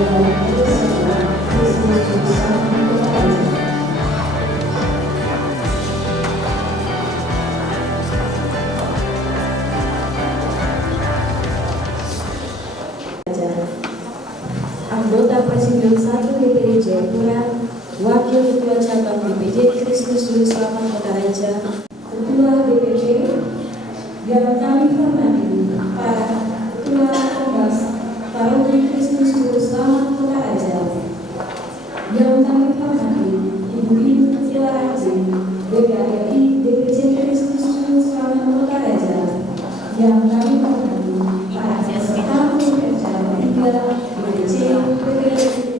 Anggota Presidium 1 DPD Jayapura, Wakil Ketua Cabang DPD Kristus Juru Selamat Kota Raja, Ketua DPD yang kami hormati para Ketua Kompas Paroki Kristus Juru Selamat Kota Raja, yang kami hormati Ibu Ketua Raja DPRI DPD Kristus Juru Selamat Kota Raja, yang kami hormati para peserta pekerja tiga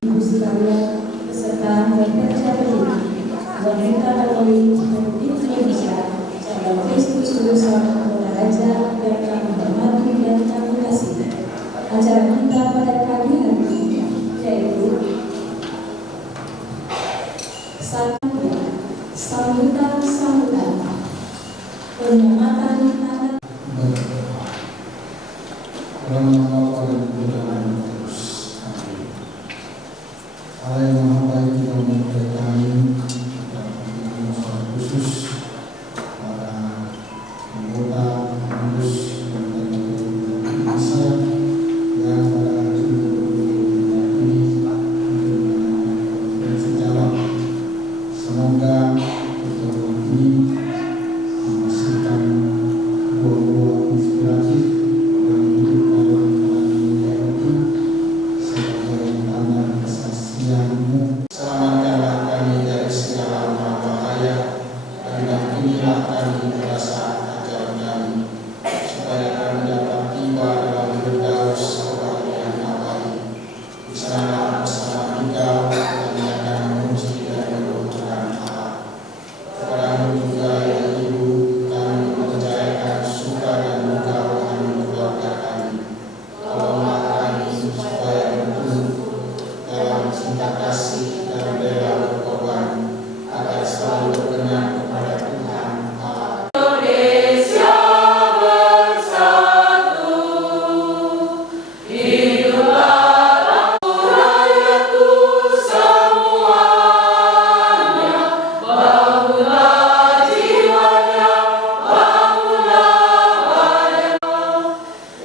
Ibu sekalian, peserta pekerja pendidik, wanita Katolik Republik Indonesia, Cabang Kristus Juru Selamat Kota Raja, yang kami hormati dan kami kasihi. Acara kita pada pagi hari ini yaitu sambutan penyematan anak. Allah yang Maha Baik kita memberkati kami dan secara khusus para anggota pengurus dan Indonesia yang pada hari ini konferensi calon. Semoga pertemuan ini menghasilkan buah-buah inspirasi dan menghidupkan kami sebagai tanda kesaksianmu. Selamatkanlah kami dari segala bahaya dan dampingilah kami pada saat ajal kami, supaya kami dapat tiba dalam firdaus kebahagiaan abadi. Di sana bersama Engkau kami akan memuji dan meluhurkan Allah. Kepadamu juga ya Ibu kami mempercayakan suka dan duka rohani keluarga kami. Tolonglah kami supaya bertumbuh dalam cinta kasih dan rela berkorban agar selalu berkenan kepada Tuhan Allah. Indonesia bersatu, hiduplah rakyatku semuanya, bangunlah jiwanya, bangunlah badannya.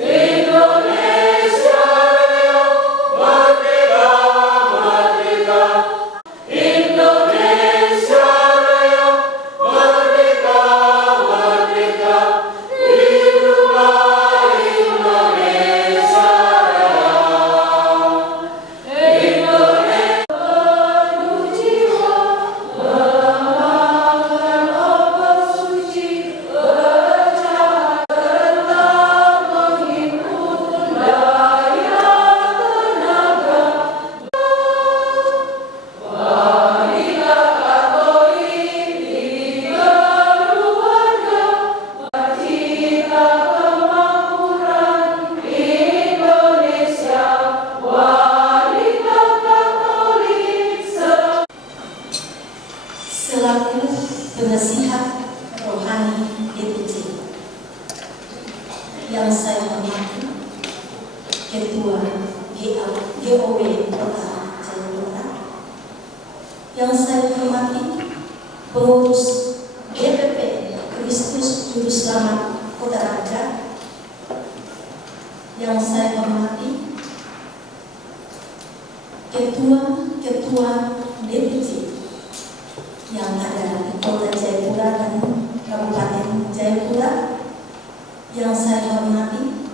Indonesia Raya, merdeka, merdeka. Indonesia Raya, merdeka, merdeka. Hiduplah Indonesia Raya. Indonesia penuh jiwa, melambangkan obat suci, bercahaya terbang menghimpun daya tenaga. Wanita Katolik di keluarga, bercita kemakmuran Indonesia. Wanita Katolik selaku penasihat rohani DPC yang saya hormati Ketua GOW Kota Jayapura, yang saya hormati pengurus DPP Kristus Juru Selamat Kota Raja, yang saya hormati ketua-ketua DPC yang ada di Kota Jayapura dan Kabupaten Jayapura, yang saya hormati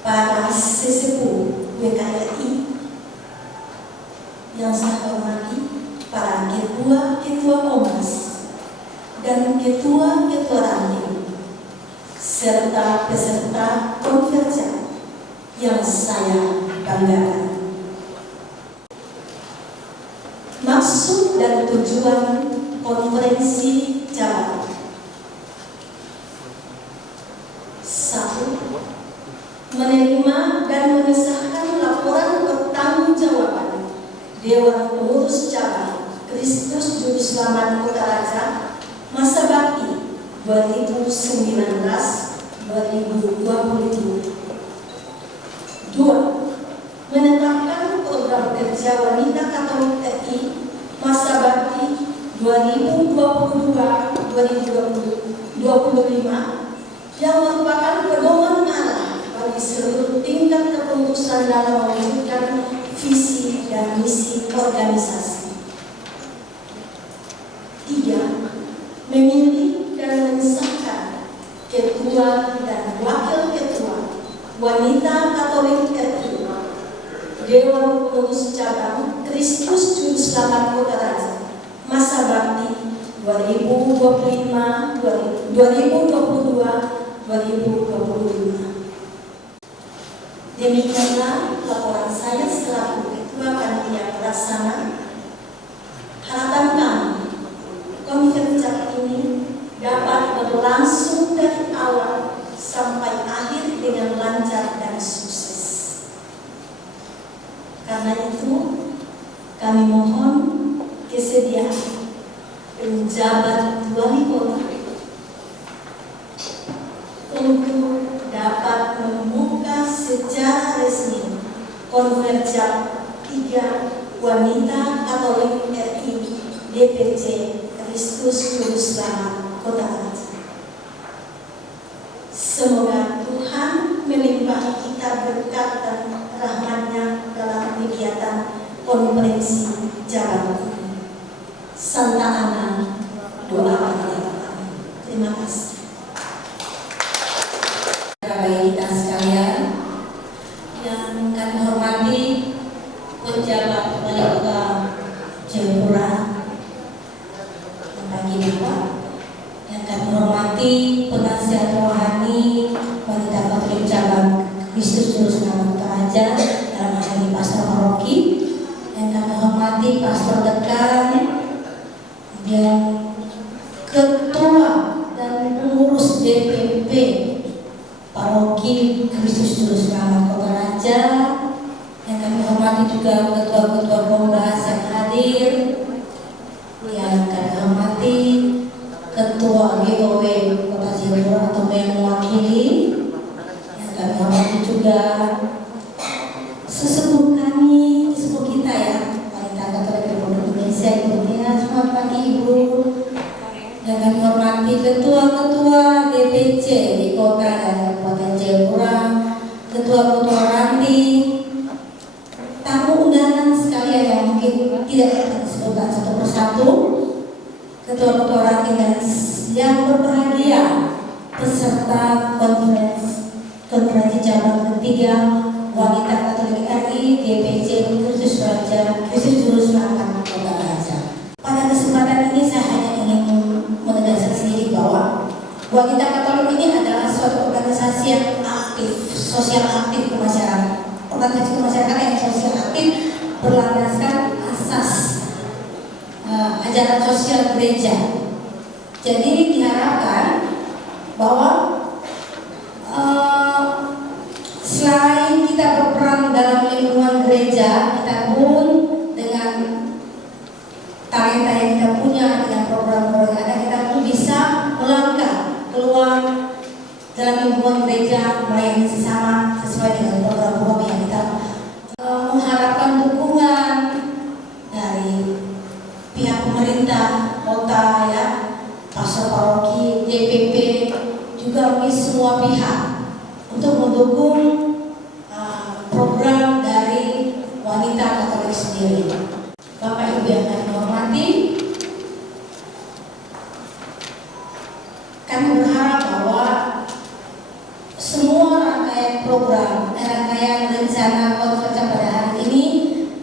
para sesepuh WKRI, yang saya hormati para ketua-ketua Kompas dan ketua-ketua ranting, serta peserta konferensi yang saya banggakan. Maksud dan tujuan konferensi cabang: 1. Menerima dan mengesahkan laporan pertanggungjawaban Dewan Pengurus Cabang Kristus Juru Selamat Kota Raja masa bakti 2019-2022. 2. Menetapkan program Pekerja Wanita Katolik RI masa bakti 2022-2025 yang merupakan pedoman arah bagi seluruh tingkat kepengurusan dalam mewujudkan visi dan misi organisasi. 3. Memilih dan mengesahkan Ketua dan Wakil Ketua Wanita Katolik RI Dewan Pengurus Cabang Kristus Juru Selamat Kota Raja masa bakti 2022-2025. Demikianlah laporan saya selaku Ketua Panitia Pelaksana. Harapan kami, konferensi ini dapat berlangsung dari awal sampai akhir dengan lancar dan sukses. Karena itu, kami mohon kesediaan penjabat wali kota untuk dapat membuka secara resmi Konferensi 3 Wanita Katolik RI DPC Kristus Juru Selamat Kota Raja. Semoga Tuhan melimpahi kita berkat dan rahmat-Nya dalam kegiatan konferensi Jawa ini. Santa Ana, doakan kami. Terima kasih. Bapak kita sekalian yang kami hormati pejabat wali kota Jayapura, bagi Bapak, yang kami hormati penasihat rohani Wanita Katolik Cabang Kristus Juru Selamat Kota Raja dalam hal ini Pastor Paroki, yang kami hormati Pastor Dekan, yang ketua dan pengurus DPP Paroki Kristus Juru Selamat Kota Raja, yang kami hormati juga ketua-ketua Komdas yang hadir, yang kami hormati ketua GOW Kota Jayapura atau yang mewakili, yang kami hormati juga sesepuh kami, sesepuh kita ya, Wanita Katolik Republik Indonesia. Selamat pagi Ibu. Yang kami hormati ketua-ketua DPC di kota dan Kabupaten Jayapura, ketua-ketua ranting, tamu undangan sekalian yang mungkin tidak dapat disebutkan satu persatu, ketua-ketua ranting dan yang berbahagia, peserta konferensi cabang ketiga Wanita Katolik RI DPC Kristus Juru Selamat Kota Raja. Pada kesempatan ini saya hanya ingin menegaskan sedikit bahwa Wanita Katolik ini adalah suatu organisasi yang aktif, sosial aktif ke masyarakat. Organisasi masyarakat yang sosial aktif berlandaskan asas ajaran sosial gereja. Jadi diharapkan bahwa selain kita berperan dalam lingkungan gereja, kita pun dengan talenta yang kita punya, dengan program-program yang ada, kita pun bisa melangkah keluar dalam lingkungan gereja, melayani sesama sesuai dengan program-program yang kita mengharapkan dukungan dari pihak pemerintah kota ya, pastor paroki, DPP, juga mungkin semua pihak untuk mendukung program dari Wanita Katolik sendiri. Bapak Ibu yang kami hormati, kami berharap bahwa semua rangkaian program, rangkaian rencana konferensi pada hari ini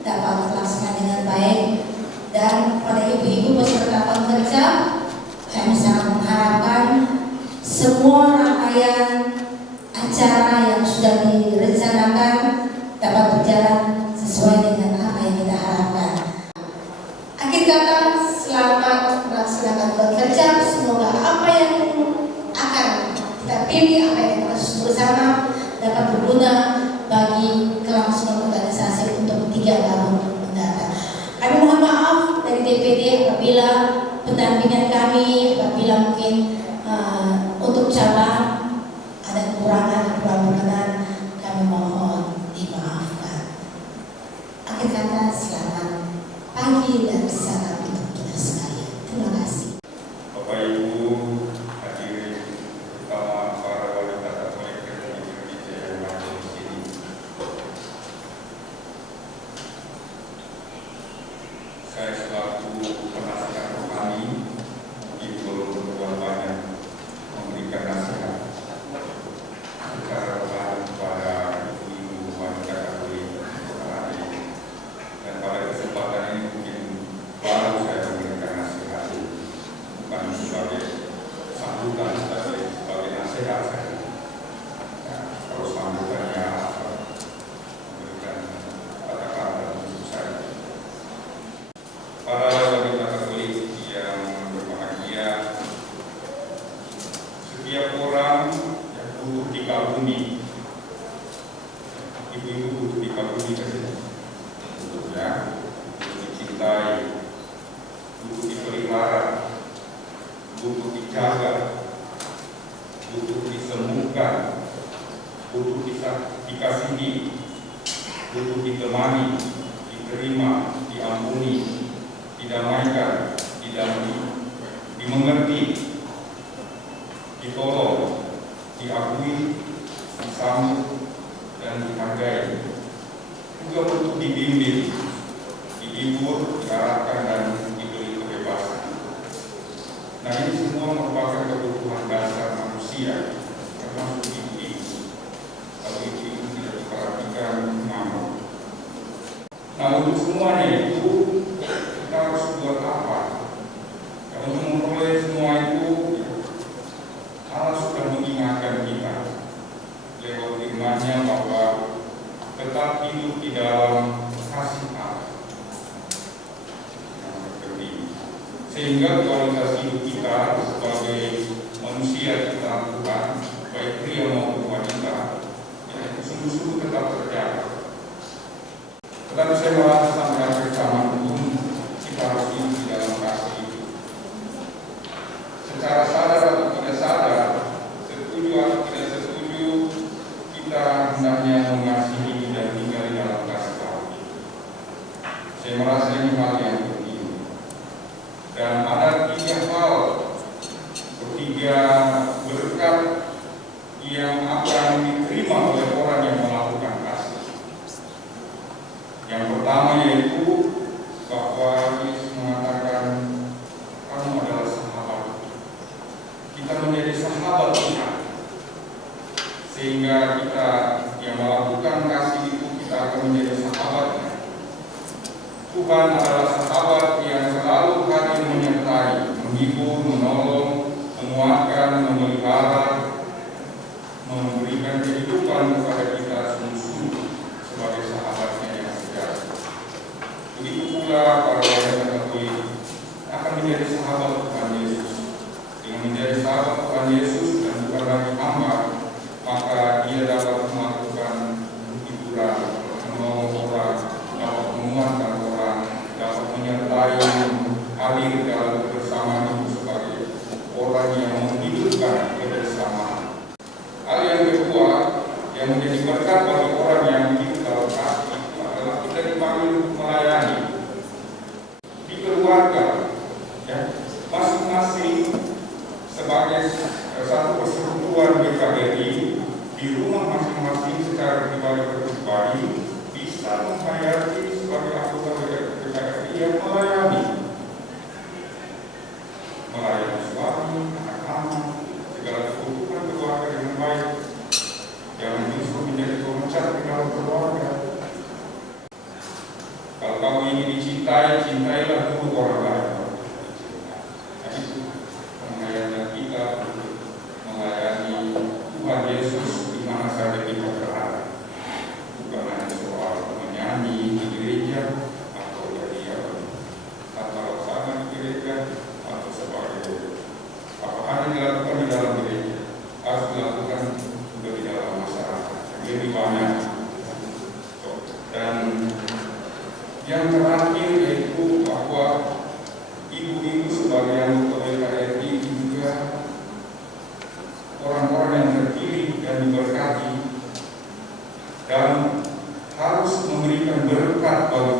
dapat terlaksana dengan baik, dan pada ibu-ibu peserta konferensi kami sangat mengharapkan semua rangkaian acara yang sudah direncanakan dapat berjalan sesuai dengan apa yang kita harapkan. Akhir kata, selamat melaksanakan konferensi. Semoga apa yang akan kita pilih, apa yang kita susun bersama dapat berguna bagi kelangsungan organisasi untuk 3 tahun mendatang. Kami mohon maaf dari DPD apabila pendampingan kami, apabila mungkin untuk cabang ada kekurangan berkenan, kami mohon dimaafkan. Akhir kata, selamat pagi dan selamat untuk kita sekalian. Terima kasih. Bapak Ibu hadirin, terutama para wanita Katolik dan gereja yang ada di sini. Saya selaku penasihat rohani mungkin belum berbuat banyak memberikan nasihat secara rohani kepada ibu-ibu wanita Katolik saat ini. Dan pada kesempatan ini mungkin baru saya memberikan nasihat, bukan sebagai sambutan, tapi sebagai nasihat saja. Ya, kalau sambutannya memberikan kata-kata untuk saya. Para wanita Katolik yang berbahagia, setiap orang yang butuh dikagumi, ibu-ibu butuh dikagumi saja, ya, butuh dicintai, butuh dipelihara, butuh dijaga, butuh disembuhkan, butuh dikasihi, butuh ditemani, diterima, diampuni, didamaikan, didampingi, dimengerti, ditolong, diakui, disambut, dan dihargai. Juga butuh dibimbing, dihibur, diarahkan, dan diberi kebebasan. Nah, ini semua merupakan kebutuhan dasar manusia, termasuk ibu-ibu. Kalau ibu-ibu tidak diperhatikan, ngambek. Nah, untuk semuanya itu kita harus buat apa? Ya, untuk memperoleh semua itu, Allah sudah mengingatkan kita lewat firman-Nya bahwa tetap hidup di dalam kasih Allah. Sehingga kualitas hidup kita sebagai manusia kita lakukan, baik pria maupun wanita, ya, sungguh-sungguh tetap terjaga. Tetapi saya merasa sampai akhir zaman pun kita harus hidup di dalam kasih itu. Secara sadar atau tidak sadar, setuju atau tidak setuju, kita hendaknya mengasihi dan tinggal di dalam kasih Allah. Saya merasa ini hal yang penting. Dan ada 3 hal, 3 berkat yang akan diterima oleh orang yang melakukan kasih. Yang pertama yaitu bahwa Yesus mengatakan, kamu adalah sahabat. Kita menjadi sahabat Tuhan, sehingga kita yang melakukan kasih itu kita akan menjadi sahabatnya. Tuhan adalah sahabat yang selalu hadir menyertai, menghibur, menolong, menguatkan, memelihara, memberikan kehidupan kepada kita sungguh-sungguh sebagai sahabatnya yang sejati. Begitu pula para wanita Katolik akan menjadi sahabat Tuhan Yesus. Dengan menjadi sahabat Tuhan Yesus dan bukan lagi hamba, maka dia dapat melakukan hiburan, menolong orang, dapat menguatkan orang, dapat menyertai, hadir dalam kebersamaan itu sebagai orang yang menghidupkan kebersamaan. Hal yang kedua yang menjadi berkat bagi orang yang hidup dalam kasih itu adalah kita dipanggil untuk melayani di keluarga, ya, masing-masing sebagai satu persekutuan GKRI di rumah masing-masing secara pribadi bisa menghayati sebagai anggota GKRI yang melayani suami, anak-anak, segala kebutuhan keluarga dengan baik. Jangan justru menjadi pemecat di dalam keluarga. Kalau kamu ingin dicintai, cintailah dulu orang lain. Nah, itu menghayati kita untuk melayani Tuhan Yesus di mana saja kita berada. Bukan hanya soal menyanyi di gereja atau jadi tata laksana di gereja atau sebagai apa-apa yang dilakukan di dalam gereja harus dilakukan juga di dalam masyarakat lebih banyak. Dan yang terakhir yaitu bahwa ibu-ibu sebagai anggota GKRI juga orang-orang yang terpilih dan diberkati dan harus memberikan berkat bagi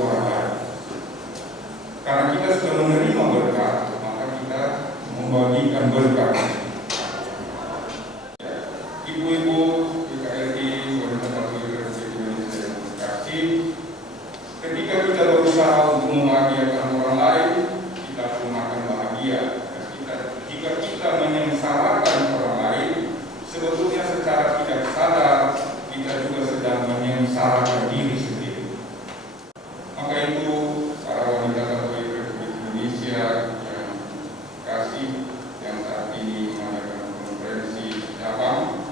berusaha untuk membahagiakan orang lain, kita pun akan bahagia. Jika kita menyengsarakan orang lain, sebetulnya secara tidak sadar kita juga sedang menyengsarakan diri sendiri. Maka itu, para wanita Katolik Republik Indonesia yang kasih, yang saat ini mengadakan konferensi cabang,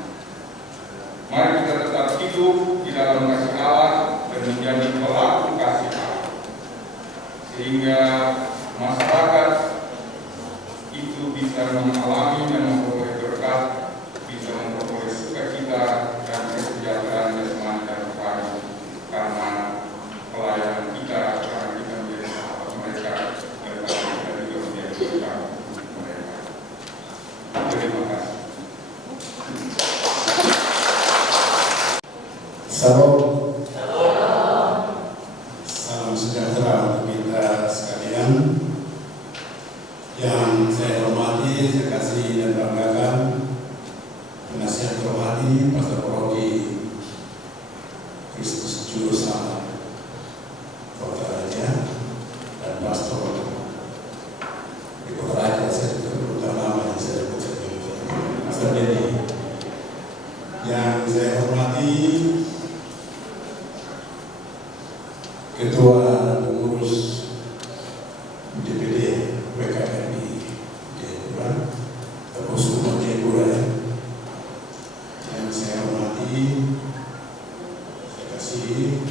mari kita tetap hidup di dalam kasih Allah dan menjadi pelaku kasih Allah, sehingga masyarakat itu bisa mengalami dan memperoleh berkat, bisa memperoleh sukacita dan kesejahteraan jasmani dan rohani karena pelayanan kita, karena kita menjadi sahabat mereka dan karena kita juga menjadi berkat mereka. Terima kasih. Salam sejahtera untuk kita sekalian. Yang saya hormati, saya kasih dan banggakan penasihat rohani Pastor Paroki Kristus Juru Selamat Kota Raja dan Pastor di Kota Raja. Saya terutama nama yang saya sebut Pastor Dedi. Yang saya hormati Ketua Pengurus DPD WKRI Jayapura, Teguh Sumber Jayapura. Yang saya hormati, saya kasih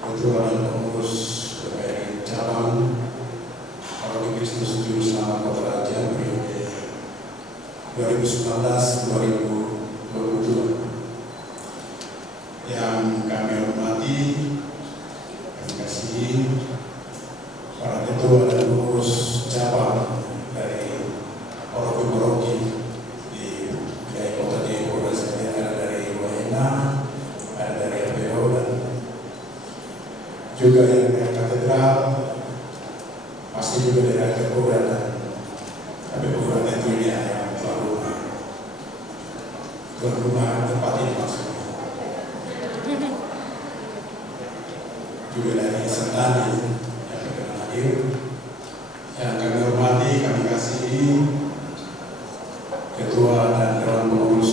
Ketua dan Pengurus WKRI Cabang Paroki Kristus Juru Selamat Kota Raja periode 2019-2022. Yang kami hormati, para ketua dan pengurus cabang dari paroki-paroki di wilayah Kota Jayapura, ada dari WNA, ada dari RPO, dan juga yang dari katedral, pasti juga dari Jayapura dan Jayapura tentunya yang tuan rumah tempat ini maksudnya. Juga dari Sentani yang berkenan hadir. Yang kami hormati, kami kasihi Ketua dan Dewan Pengurus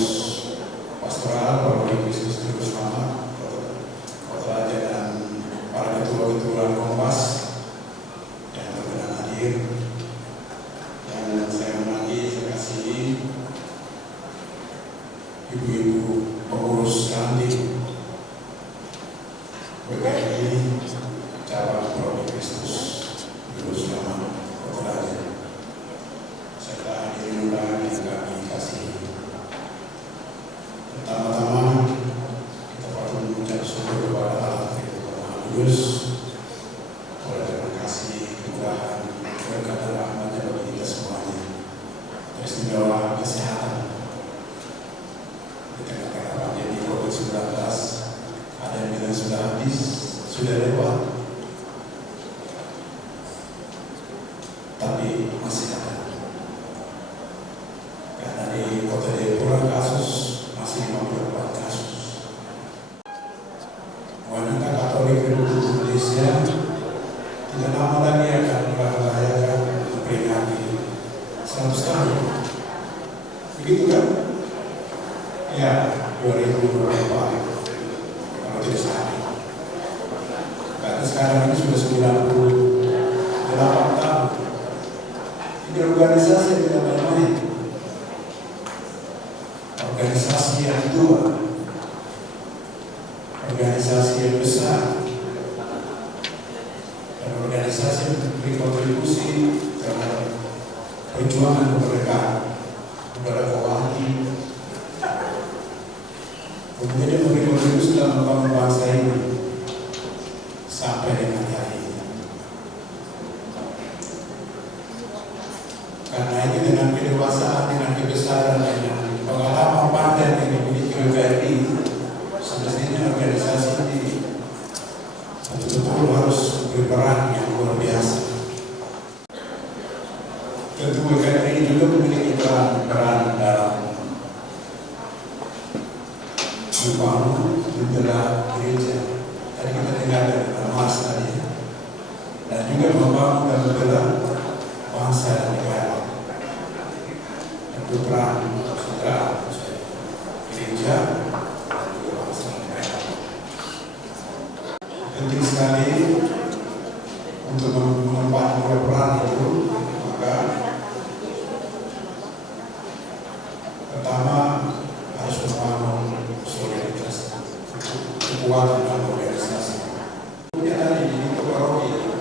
Pastoral Paroki Kristus Juru Selamat Kota Raja dan para ketua-ketua Kompas yang berkenan hadir. Yang saya hormati, saya kasihi ibu-ibu pengurus ranting WKRI Cabang Paroki Kristus Juru Selamat Kota Raja, serta hadirin undangan yang kami kasihi. Pertama-tama kita patut mengucap syukur kepada Allah Yang Maha Kudus oleh terima kasih, kemurahan, berkat dan rahmat-Nya bagi kita semuanya. Teristimewa kesehatan di tengah-tengah pandemi COVID-19. Ada yang bilang sudah habis, sudah lewat, tapi masih ada. Karena di Kota Jayapura kasus masih 54 kasus. Wanita Katolik Republik Indonesia tidak lama lagi akan merayakan memperingati 100 tahun. Begitu kan? Ya, 2024. Tidak salah. Karena sekarang ini sudah 98 tahun. Ini organisasi yang tidak main-main. Organisasi yang tua, organisasi yang besar, dan organisasi yang memberi kontribusi terhadap perjuangan kemerdekaan kepada Kowani. Kemudian dia memberi kontribusi dalam membangun bangsa ini sampai dengan hari ini. Karena itu dengan kedewasaan, dengan kebesaran, dengan pengalaman panjang yang dimiliki WKRI, semestinya organisasi ini betul-betul harus berperan yang luar biasa. Tentu WKRI juga memiliki peran dalam membangun jendela gereja. Tadi kita dengar dari Mas tadi, membangun dan membela bangsa dan negara. Dan putra saudara gereja dan juga bangsa dan negara. Penting sekali untuk mengemban peran itu, maka pertama harus membangun solidaritas, kekuatan dan organisasi. Kemudian hari ini paroki dari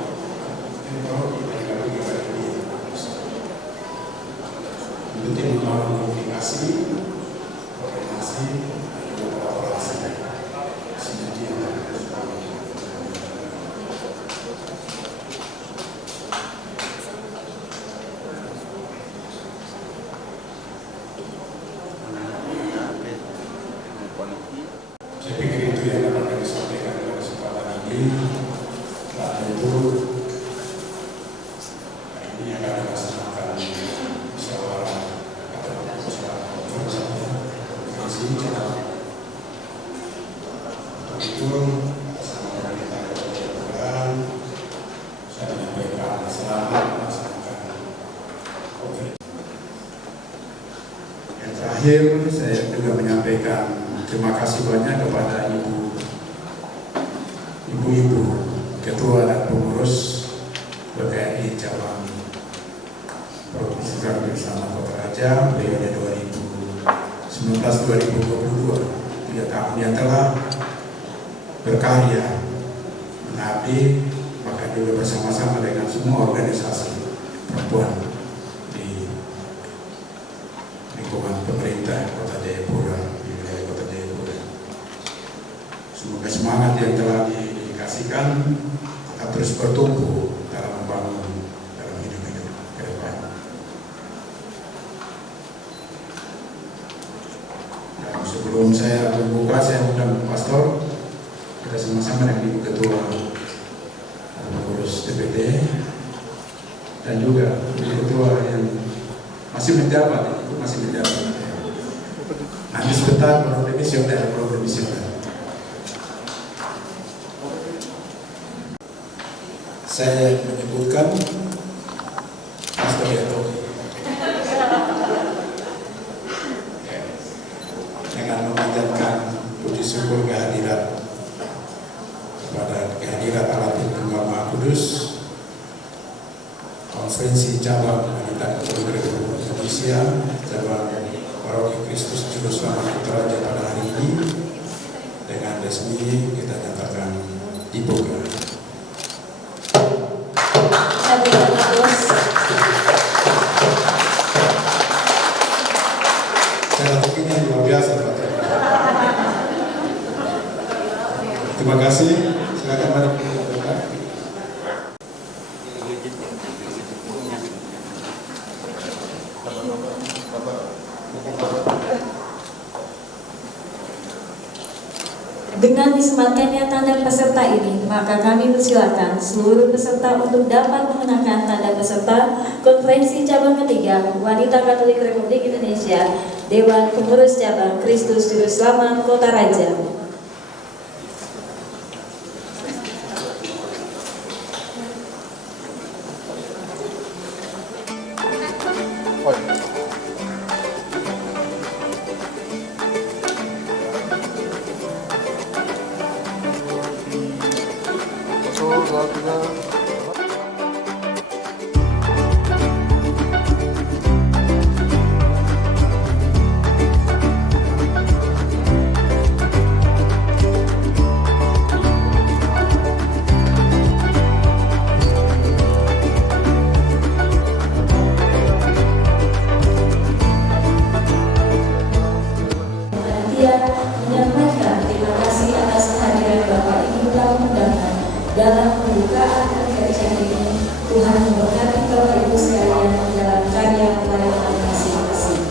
ini penting membangun komunikasi, koordinasi, dan juga kolaborasi, sinergi antara saya pikir itu yang dapat kami sampaikan dalam kesempatan ini. Setelah itu, ini akan dilaksanakan musyawarah atau musyawarah konferensi cabang. Untuk itu, bersama pemerintah Kabupaten Tuban, saya menyampaikan selamat melaksanakan konferensi. Yang terakhir, saya juga menyampaikan terima kasih banyak kepada ibu-ibu ketua dan pengurus PPRI cabang Provinsi Kami Bersama Kota Raja periode 2019-2022, 3 tahun yang telah berkarya mengabdi, bahkan juga bersama-sama dengan semua organisasi perempuan di lingkungan pemerintah Kota Jayapura. Semoga semangat yang telah dikasihkan tetap terus bertumbuh dalam membangun dalam hidup-hidup ke depan. Dan sebelum saya membuka, saya undang Pastor, kita sama-sama dengan Ibu Ketua pengurus DPD dan juga Ibu Ketua yang masih menjabat, Nanti sebentar baru demisioner. Saya menyebutkan Pastor Yato dengan memanjatkan puji syukur kehadiran Allah Tunggal Maha Kudus, konferensi cabang Wanita Katolik Republik Indonesia cabang Paroki Kristus Juru Selamat Kota Raja pada hari ini dengan resmi kita nyatakan dibuka. Cara ini luar biasa, Pak. Terima kasih. Silakan mari kita buka. Dengan disematkannya tanda peserta ini, maka kami persilakan seluruh peserta untuk dapat mengenakan tanda peserta Konferensi Cabang Ketiga Wanita Katolik Republik Indonesia Dewan Pengurus Cabang Kristus Juru Selamat Kota Raja. Menyampaikan terima kasih atas kehadiran Bapak Ibu tamu undangan dalam pembukaan acara ini. Tuhan memberkati Bapak Ibu sekalian dalam karya pelayanan masing-masing.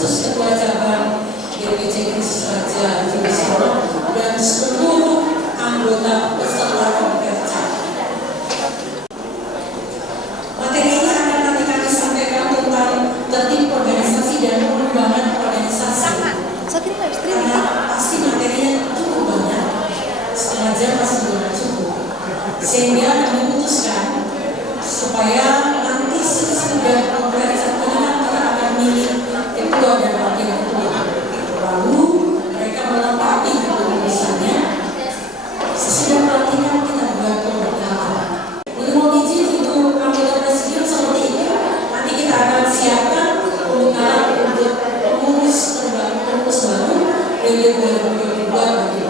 khusus Ketua Cabang DPC Kristus Raja Divisional dan seluruh anggota peserta Konferensi. Materi ini akan nanti kami sampaikan tentang tertib organisasi dan pengembangan organisasi. Karena pasti materinya cukup banyak, setengah jam pasti belum cukup. Sehingga kami putuskan supaya nanti sesudah konferensi ini kita akan milih ketua dan wakil ketua. Lalu mereka melengkapi kepengurusannya. Sesudah pelatihan kita buat pemberitahuan. Jadi mau izin untuk anggota presidium seperti itu. Nanti kita akan siapkan pemberitahuan untuk pengurus baru periode 2022 bagi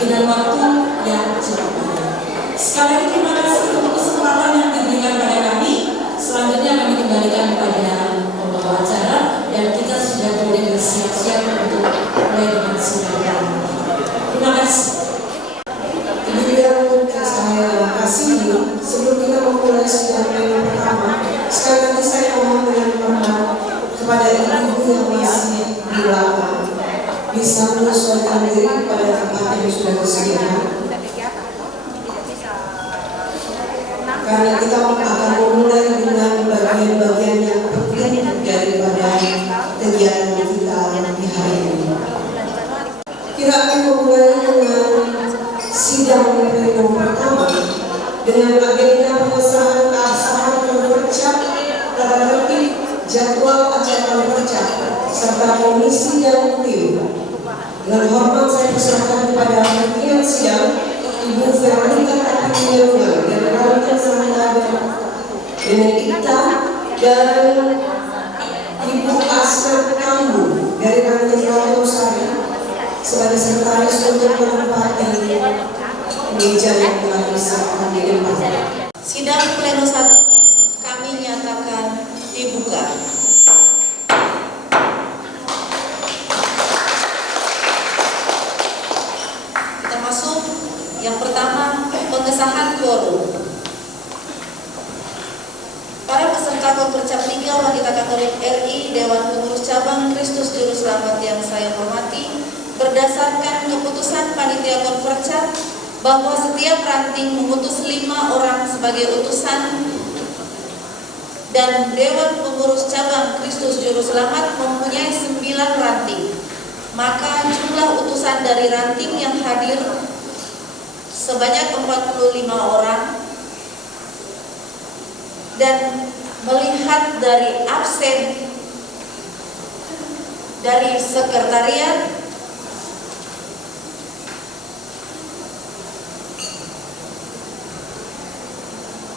dengan waktu yang cukup panjang. Sekali lagi terima kasih untuk kesempatan yang diberikan pada kami. Selanjutnya kami kembalikan kepada pembawa acara dan kita sudah boleh bersiap-siap untuk mulai dengan sidang. Terima kasih. Ini yang saya kasih sebelum kita memulai sidang yang pertama. Sekali lagi saya mohon dengan hormat kepada ibu yang masih di belakang bisa menyesuaikan diri pada tempat yang sudah disediakan. Karena kita akan memulai dengan bagian-bagian yang penting daripada kegiatan kita di hari ini. Kita akan memulai dengan sidang pleno pertama dengan agenda pengesahan keabsahan konferensi, tata tertib, jadwal acara konferensi, serta komisi dan tim. Dengan hormat saya persilakan kepada pimpinan sidang Ibu Veronica Tapiola dan Rakyat Samantha Benedikta dan Ibu Asna Kambu dari Kantor Rosari sebagai sekretaris untuk menempati meja yang telah disiapkan di depan. Sidang pleno 1 kami nyatakan dibuka. Kita masuk yang pertama, pengesahan quorum. Para peserta Konferensi 3 Wanita Katolik RI Dewan Pengurus Cabang Kristus Juru Selamat yang saya hormati, berdasarkan keputusan panitia konferensi bahwa setiap ranting mengutus 5 orang sebagai utusan dan Dewan Pengurus Cabang Kristus Juru Selamat mempunyai 9 ranting, maka jumlah utusan dari ranting yang hadir sebanyak 45 orang dan melihat dari absen dari sekretariat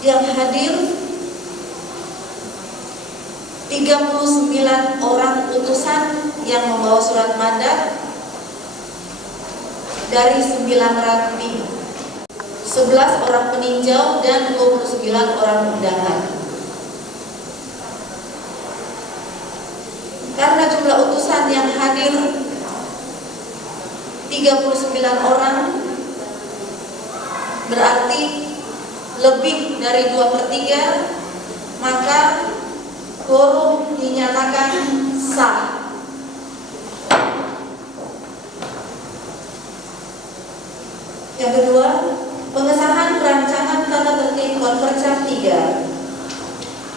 yang hadir 39 orang utusan yang membawa surat mandat dari 9 ranting, 11 orang peninjau dan 29 orang undangan. Karena jumlah utusan yang hadir 39 orang berarti lebih dari 2/3, maka quorum dinyatakan sah. Yang kedua, pengesahan rancangan tata tertib konferensi 3.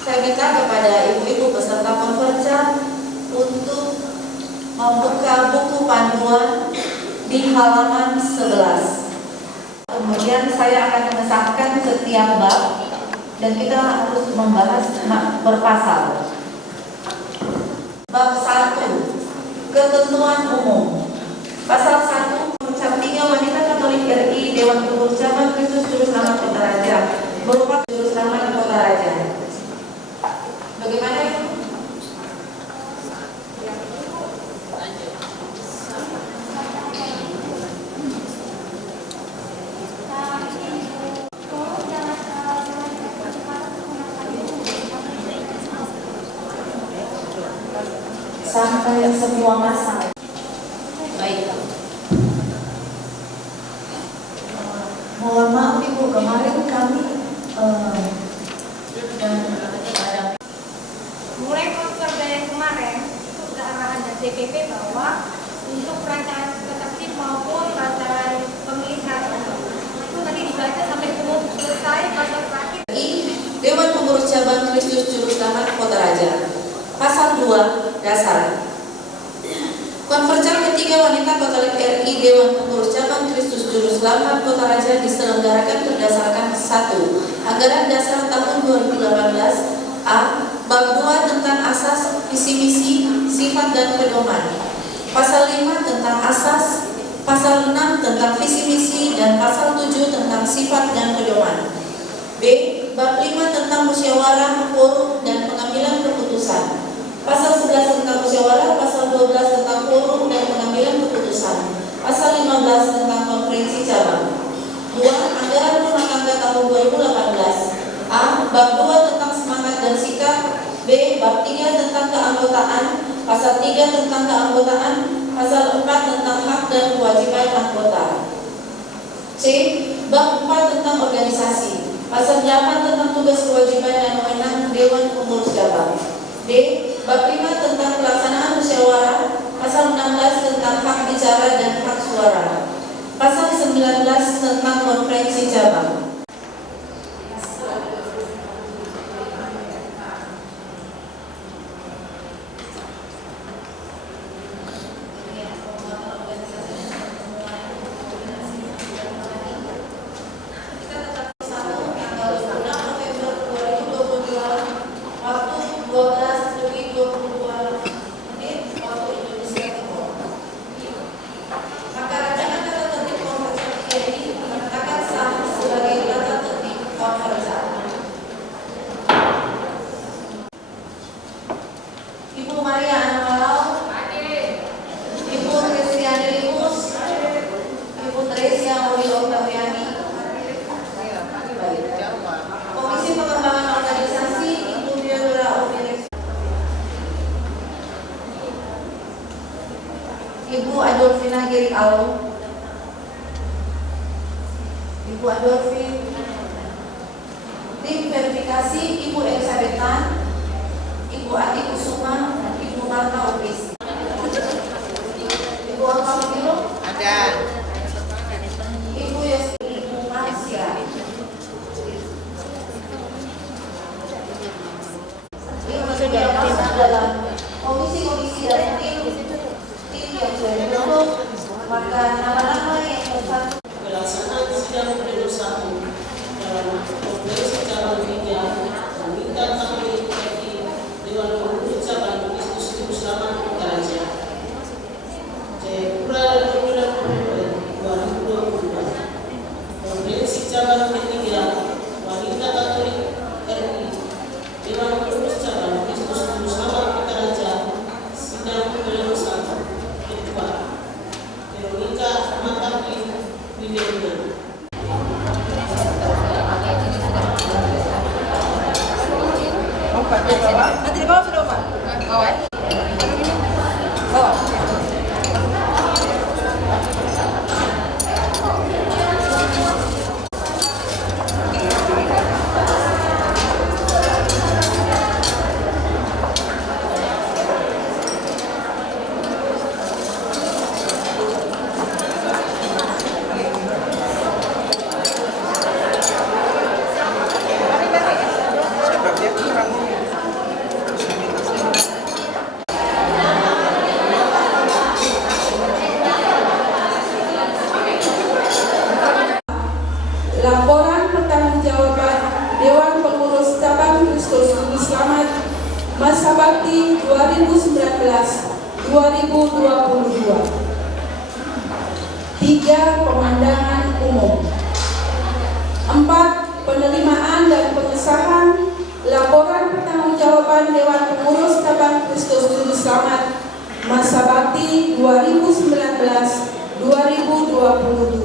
Saya minta kepada ibu-ibu peserta konferensi untuk membuka buku panduan di halaman 11. Kemudian saya akan mengesahkan setiap bab dan kita harus membahas berpasal. Bab 1, ketentuan umum. Pasal 1, Konferensi 3 Wanita Katolik RI Dewan Pengurus Cabang Kristus Juru Selamat Kota Raja berupa Juru Selamat Kota Raja. Bagaimana? Sampai semua masa. Baik. Mohon maaf Ibu, kemarin kami mulai konser dari kemarin DPP bahwa untuk perancangan tertib maupun rancangan pemilihan itu tadi dibaca sampai umum selesai pasal terakhir. Dewan Pengurus Cabang Kristus Juru Selamat Kota Raja. Pasal 2 Dasar. Konferensi ketiga Wanita Katolik RI Dewan Pengurus Cabang Kristus Juru Selamat Kota Raja diselenggarakan berdasarkan 1. Anggaran Dasar tahun 2018 A. Bab 2 tentang asas, visi misi, sifat dan pedoman. Pasal 5 tentang asas, pasal 6 tentang visi misi dan pasal 7 tentang sifat dan pedoman. B. Bab 5 tentang musyawarah, forum dan pengambilan keputusan. Pasal 11 tentang musyawarah, pasal 12 tentang forum dan pengambilan keputusan. Pasal 15 tentang konferensi cabang. 2. Anggaran rumah tangga tahun 2018. A. Bab 2 tentang semangat dan sikap. B. Bab 3 tentang keanggotaan. Pasal 3 tentang keanggotaan. Pasal 4 tentang hak dan kewajiban anggota. C. Bab 4 tentang organisasi. Pasal 8 tentang tugas kewajiban dan wewenang Dewan Pengurus Cabang. D. Bab 5 tentang pelaksanaan musyawarah. Pasal 16 tentang hak bicara dan hak suara. Pasal 19 tentang konferensi cabang. Ibu Adolfina Girik Alung, Ibu Adolfin. Tim verifikasi Ibu Elizabeth Tan, Ibu Ati Kusuma, Ibu Marta Opis. Ibu Alfa Milo ada. Ibu Yosi, Ibu Marsya. Ini sudah masuk dalam komisi-komisi dan tim yang sudah dibentuk, maka nama-nama yang bersatu. Pelaksanaan sidang pleno 1 dalam konferensi cabang 3 Wanita Katolik RI Dewan Pengurus Cabang Kristus Juru Selamat Kota Raja. Jayapura 29 November 2022. Konferensi cabang ketiga Wanita Katolik RI Dewan Pengurus Cabang Kristus Juru Selamat Kota Raja. Sidang pleno 1. Veronica Mataki William. Nanti di bawah sudah Pak. Bawah. Bawah. Laporan pertanggungjawaban Dewan Pengurus Cabang Kristus Juru Selamat Masa Bakti 2019-2022. 3. Pemandangan umum. 4. Penerimaan dan pengesahan laporan pertanggungjawaban Dewan Pengurus Cabang Kristus Juru Selamat Masa Bakti 2019-2022.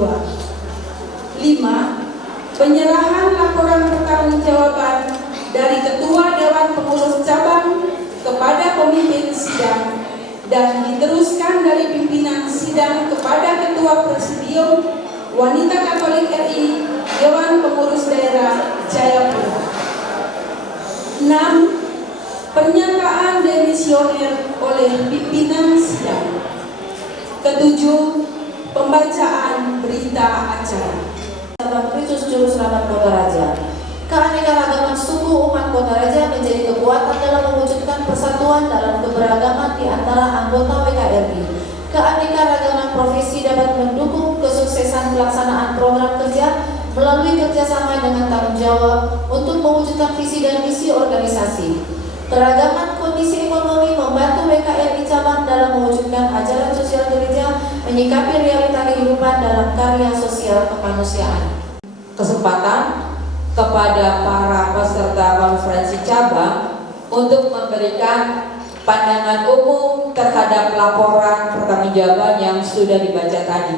5. Penyerahan laporan pertanggungjawaban dari Ketua Dewan Pengurus Cabang kepada pemimpin sidang dan diteruskan dari pimpinan sidang kepada Ketua Presidium Wanita Katolik RI Dewan Pengurus Daerah Jayapura. 6. Pernyataan demisioner oleh pimpinan sidang. Ketujuh, pembacaan berita acara. Cabang Kristus Juru Selamat Kota Raja. Keanekaragaman suku umat Kota Raja menjadi kekuatan dalam mewujudkan persatuan dalam keberagaman di antara anggota WKRI. Keanekaragaman profesi dapat mendukung kesuksesan pelaksanaan program kerja melalui kerjasama dengan tanggung jawab untuk mewujudkan visi dan misi organisasi. Keragaman kondisi ekonomi membantu WKRI cabang dalam mewujudkan ajaran sosial gereja, menyikapi realita kehidupan dalam karya sosial kemanusiaan. Kesempatan kepada para peserta konferensi cabang untuk memberikan pandangan umum terhadap laporan pertanggungjawaban yang sudah dibaca tadi.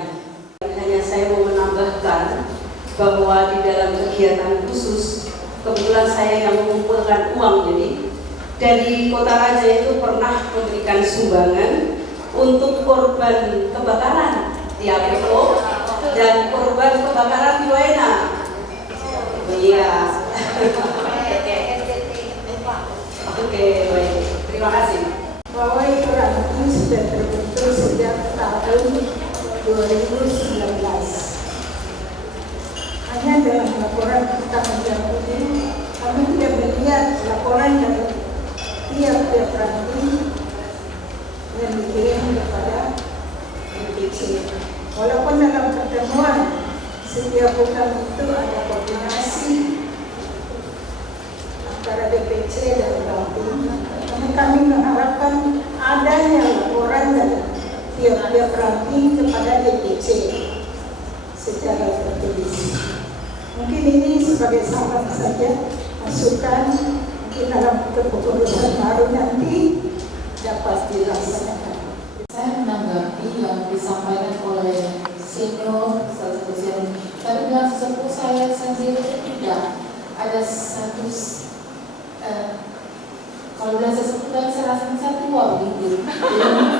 Hanya saya mau menambahkan bahwa di dalam kegiatan khusus kebetulan saya yang mengumpulkan uang, jadi dari Kota Raja itu pernah memberikan sumbangan untuk korban kebakaran di APO dan korban kebakaran di Waena. Iya. Oke, baik. Terima kasih. Bahwa Ranting sudah terbentuk sejak tahun 2019. Hanya dalam laporan pertanggungjawaban ini, kami tidak melihat laporan dari tiap-tiap ranting yang dikirim kepada DPC. Walaupun dalam pertemuan setiap bulan itu ada koordinasi antara DPC dan ranting, kami mengharapkan adanya laporan dari tiap-tiap ranting kepada DPC secara tertulis. Mungkin ini sebagai saran saja, masukan mungkin dalam keputusan baru nanti dapat dilaksanakan. Saya menanggapi yang disampaikan oleh senior, salah satu senior, tapi dengan sesepuh saya sendiri tidak ada satu kalau bilang sesepuh dan saya rasa saya tua begitu,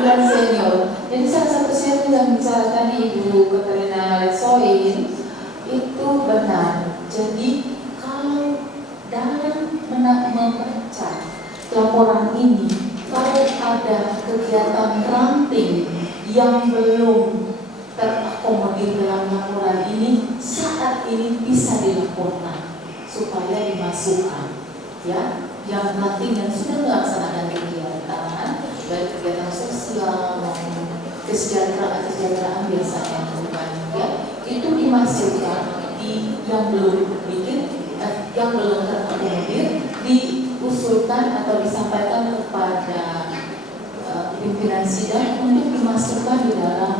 dan senior. Jadi salah satu senior yang bicara tadi Ibu Katerina Lesoin itu benar. Jadi kalau dalam membaca laporan ini, kalau ada kegiatan ranting yang belum terakomodir dalam laporan ini, saat ini bisa dilaporkan supaya dimasukkan, ya, yang ranting yang sudah melaksanakan kegiatan, baik kegiatan sosial maupun kesejahteraan biasanya ya, itu dimasukkan di yang belum bikin, yang belum terakomodir, diusulkan atau disampaikan kepada pimpinan sidang untuk dimasukkan di dalam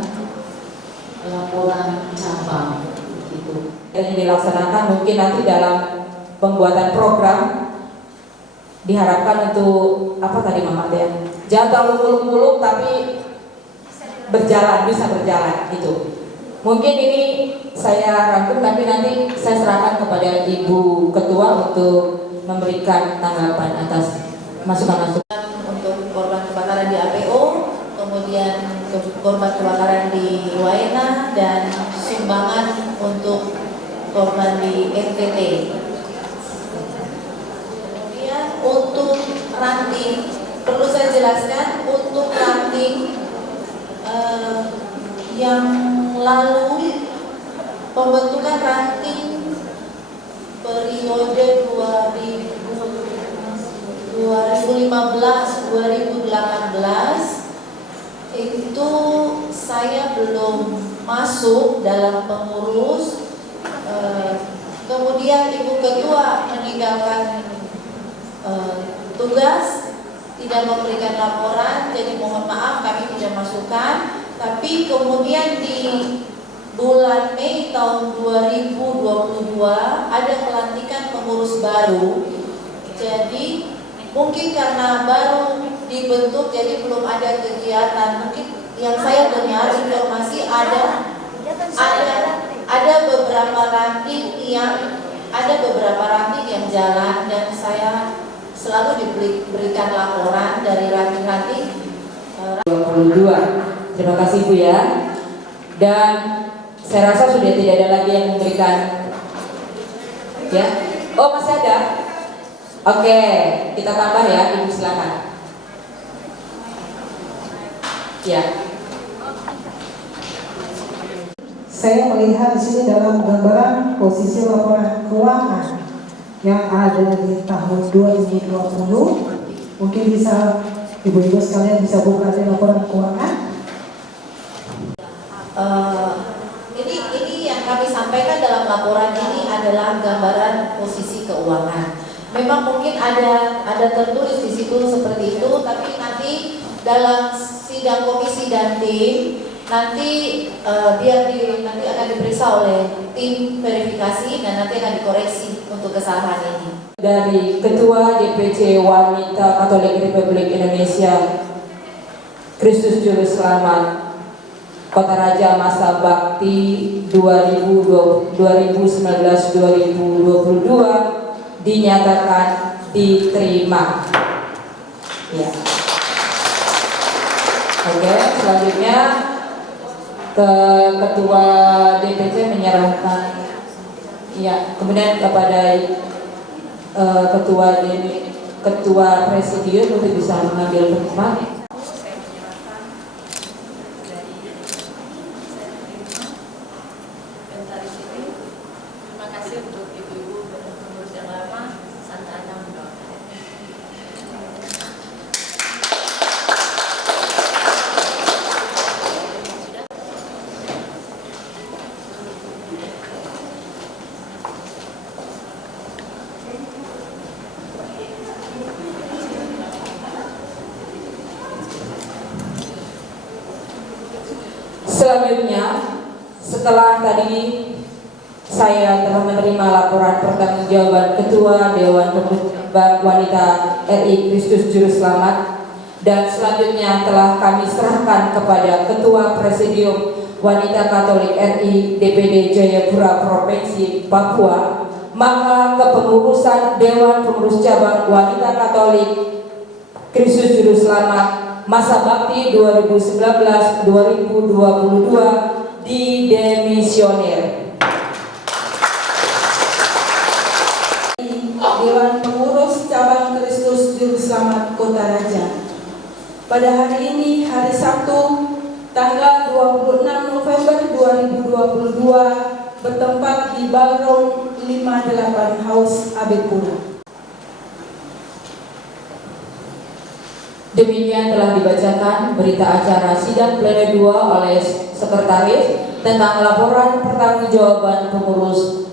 laporan cabang gitu. Yang dilaksanakan mungkin nanti dalam pembuatan program diharapkan untuk apa tadi Mama Tia? Jangan terlalu muluk-muluk tapi berjalan, bisa berjalan gitu. Mungkin ini saya rangkum tapi nanti saya serahkan kepada Ibu Ketua untuk memberikan tanggapan atas masukan-masukan untuk korban kebakaran di APO, kemudian korban kebakaran di Waena, dan sumbangan untuk korban di NTT. Kemudian untuk ranting, perlu saya jelaskan untuk ranting yang lalu pembentukan ranting periode 2015-2018 itu saya belum masuk dalam pengurus. Kemudian Ibu Ketua meninggalkan tugas, tidak memberikan laporan, jadi mohon maaf kami tidak masukkan. Tapi kemudian di bulan Mei tahun 2022 ada pelantikan pengurus baru. Jadi mungkin karena baru dibentuk jadi belum ada kegiatan. Mungkin yang saya dengar informasi ada beberapa ranting yang jalan, dan saya selalu diberikan laporan dari ranting-ranting 22. Terima kasih Bu ya. Dan saya rasa sudah tidak ada lagi yang memberikan, ya. Oh masih ada. Oke, kita tambah ya, Ibu silakan. Ya. Saya melihat di sini dalam gambaran posisi laporan keuangan yang ada di tahun 2020. Mungkin bisa ibu-ibu sekalian bisa buka di laporan keuangan. Ini yang kami sampaikan dalam laporan ini adalah gambaran posisi keuangan. Memang mungkin ada tertulis di situ seperti itu, tapi nanti dalam sidang komisi dan tim nanti nanti akan diperiksa oleh tim verifikasi dan nanti akan dikoreksi untuk kesalahan ini. Dari Ketua DPC Wanita Katolik Republik Indonesia Kristus Juru Selamat Kota Raja masa bakti 2019-2022 dinyatakan diterima. Ya. Oke, selanjutnya Ketua DPC menyerahkan, ya, kemudian kepada Ketua Presidium untuk bisa mengambil pertimbangan. Terima kasih untuk ibu-ibu pengurus yang lama, Santa Ana mendoakan. Selanjutnya, setelah tadi saya telah menerima laporan pertanggungjawaban Ketua Dewan Pembina Wanita RI Kristus Juru Selamat, dan selanjutnya telah kami serahkan kepada Ketua Presidium Wanita Katolik RI DPD Jayapura Provinsi Papua, maka kepengurusan Dewan Pengurus Cabang Wanita Katolik Kristus Juru Selamat masa bakti 2019-2022 didemisioner. Dewan Pengurus Cabang Kristus Juru Selamat Kota Raja. Pada hari ini, hari Sabtu, tanggal 26 November 2022, bertempat di Ballroom 58 House Abipura. Demikian telah dibacakan berita acara sidang pleno 2 oleh Sekretaris tentang laporan pertanggungjawaban pengurus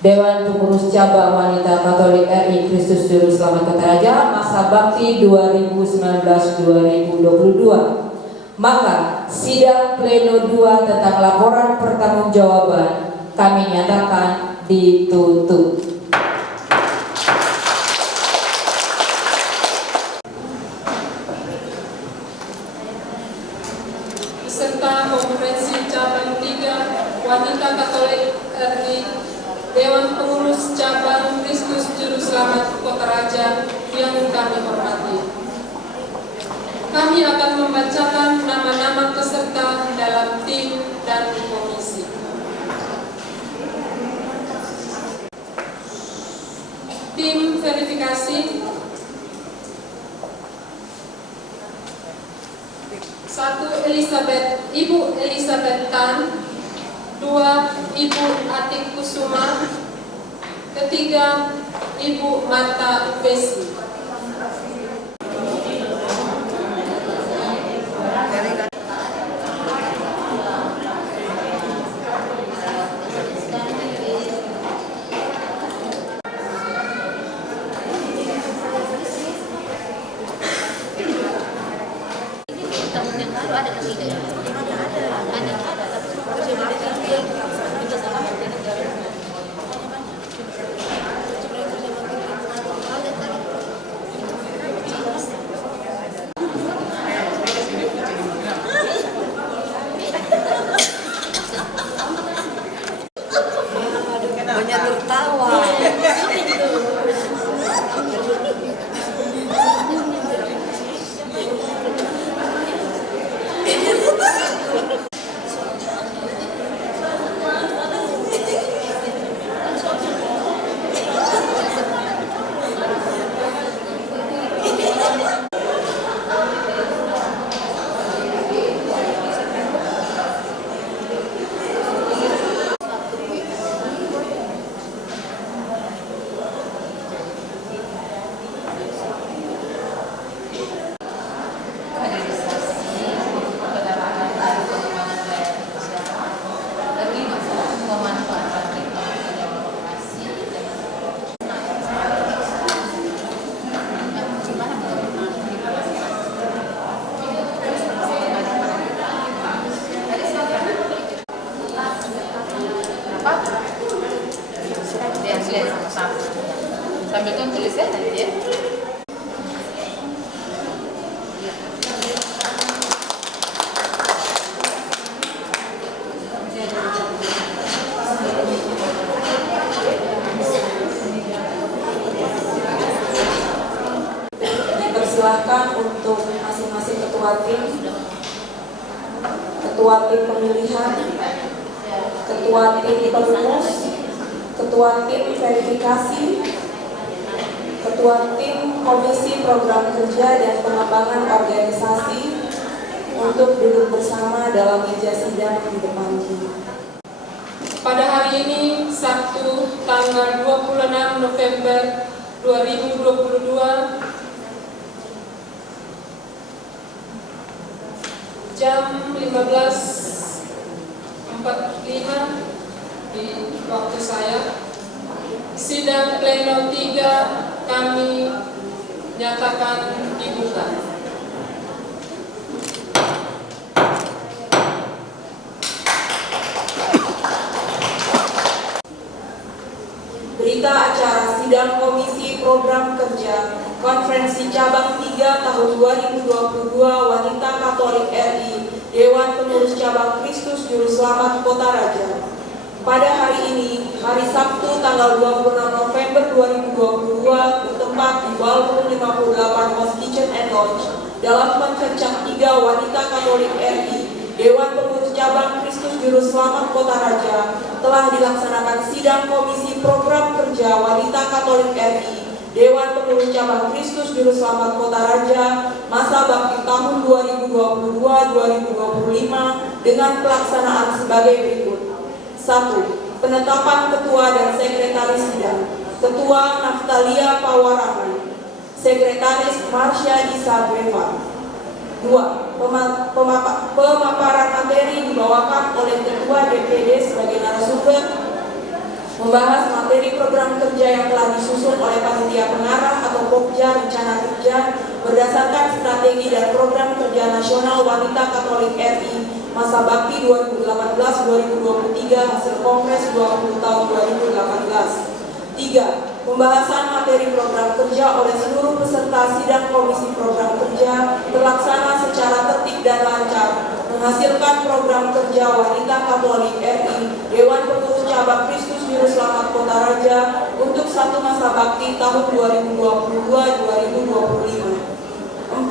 Dewan Pengurus Cabang Wanita Katolik RI Kristus Juru Selamat Kota Raja masa bakti 2019-2022. Maka sidang pleno 2 tentang laporan pertanggungjawaban kami nyatakan ditutup. Peserta Konferensi Cabang 3 Wanita Katolik RI Dewan Pengurus Cabang Kristus Juru Selamat Kota Raja yang kami hormati. Kami akan membacakan nama-nama peserta dalam tim dan komisi. Tim verifikasi 1 Ibu Elizabeth Tan, 2 Ibu Atik Kusuma, 3 Ibu Marta Besi. Banyak tertawa. ketua tim pemilihan, ketua tim perumus, ketua tim verifikasi, ketua tim komisi program kerja dan pengembangan organisasi untuk duduk bersama dalam meja sidang di depan ini. Pada hari ini, Sabtu, tanggal 26 November 2022, jam 15.45 di waktu saya, sidang pleno 3 kami nyatakan dibuka. Berita acara sidang Komisi Program Kerja Konferensi Cabang 3 tahun 2022 Wanita Katolik RI Dewan Pengurus Cabang Kristus Juru Selamat Kota Raja. Pada hari ini, hari Sabtu tanggal 26 November 2022, bertempat di Ballroom 58 Host Kitchen and Lounge dalam Konferensi 3 Wanita Katolik RI Dewan Pengurus Cabang Kristus Juru Selamat Kota Raja telah dilaksanakan sidang Komisi Program Kerja Wanita Katolik RI Dewan Pengurus Cabang Kristus Juru Selamat Kota Raja masa bakti tahun 2022-2025 dengan pelaksanaan sebagai berikut. 1. Penetapan Ketua dan Sekretaris Sidang. Ketua Naftalia Pawaraman, Sekretaris Marsha Isa Breva. 2. Pemaparan materi dibawakan oleh Ketua DPD sebagai narasumber, membahas materi program kerja yang telah disusun oleh Panitia Pengarah atau Pokja Rencana Kerja berdasarkan strategi dan program kerja nasional Wanita Katolik RI masa bakti 2018-2023 hasil Kongres 20 tahun 2018. 3. Pembahasan materi program kerja oleh seluruh peserta sidang Komisi Program Kerja terlaksana secara tertib dan lancar, menghasilkan program kerja Wanita Katolik RI Dewan Pengurus Cabang Kristus Juru Selamat Kota Raja untuk satu masa bakti tahun 2022-2025. 4.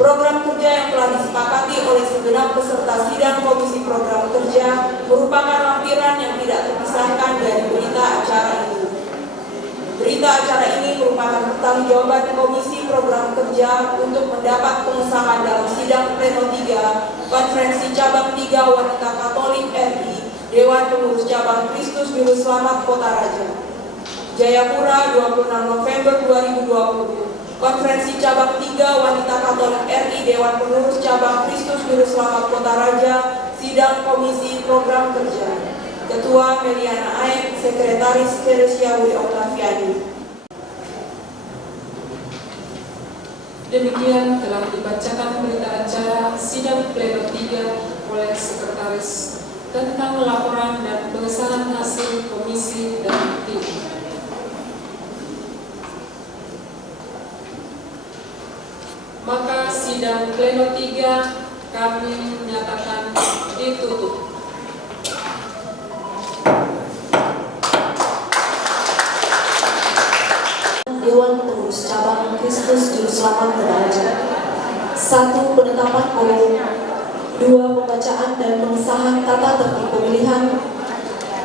Program kerja yang telah disepakati oleh segenap peserta sidang Komisi Program Kerja merupakan lampiran yang tidak terpisahkan dari berita acara ini. Berita acara ini merupakan pertanggungjawaban Komisi Program Kerja untuk mendapat pengesahan dalam sidang pleno 3 Konferensi Cabang 3 Wanita Katolik RI Dewan Pengurus Cabang Kristus Juru Selamat Kota Raja. Jayapura, 26 November 2020. Konferensi Cabang 3 Wanita Katolik RI Dewan Pengurus Cabang Kristus Juru Selamat Kota Raja, sidang Komisi Program Kerja. Ketua Meliana Aek, Sekretaris Teresia Wuli Octaviani. Demikian telah dibacakan berita acara sidang pleno 3 oleh Sekretaris tentang laporan dan pengesahan hasil komisi dan tim. Maka sidang pleno 3 kami nyatakan ditutup. Dewan Pengurus Cabang Kristus Juru Selamat Kota Raja. 1. Penetapan quorum. 2. Pembacaan dan pengesahan tata tertib pemilihan.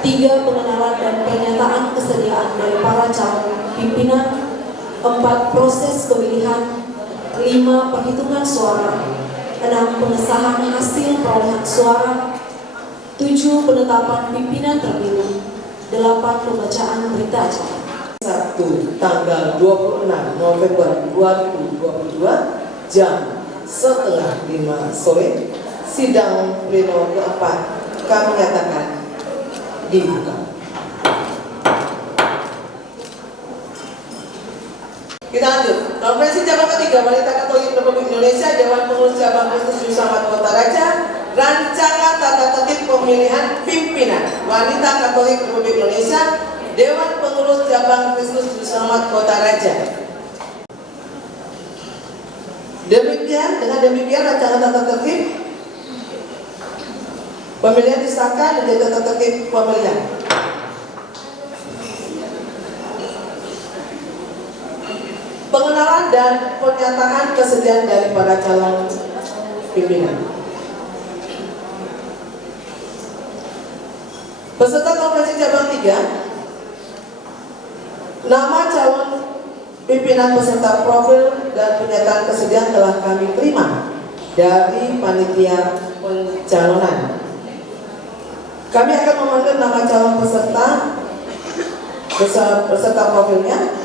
3. Pengenalan dan pernyataan kesediaan dari para calon pimpinan. 4. Proses pemilihan. 5. Perhitungan suara. 6. Pengesahan hasil perolehan suara. 7. Penetapan pimpinan terpilih. 8. Pembacaan berita acara. Sabtu tanggal 26 November 2022 jam 4:30 sore sidang pleno keempat kami nyatakan dibuka. Kita lanjut. Konferensi Cabang ketiga Wanita Katolik Republik Indonesia Dewan Pengurus Cabang Kristus Juru Selamat Kota Raja, rancangan tata tertib pemilihan pimpinan Wanita Katolik Republik Indonesia Dewan Pengurus Cabang Kristus Juru Selamat Kota Raja. Dengan demikian rancangan tata tertib pemilihan disahkan menjadi tata tertib pemilihan. Pengenalan dan pernyataan kesediaan dari para calon pimpinan. Peserta konferensi cabang 3, nama calon pimpinan peserta profil dan pernyataan kesediaan telah kami terima dari panitia pencalonan. Kami akan memanggil nama calon peserta profilnya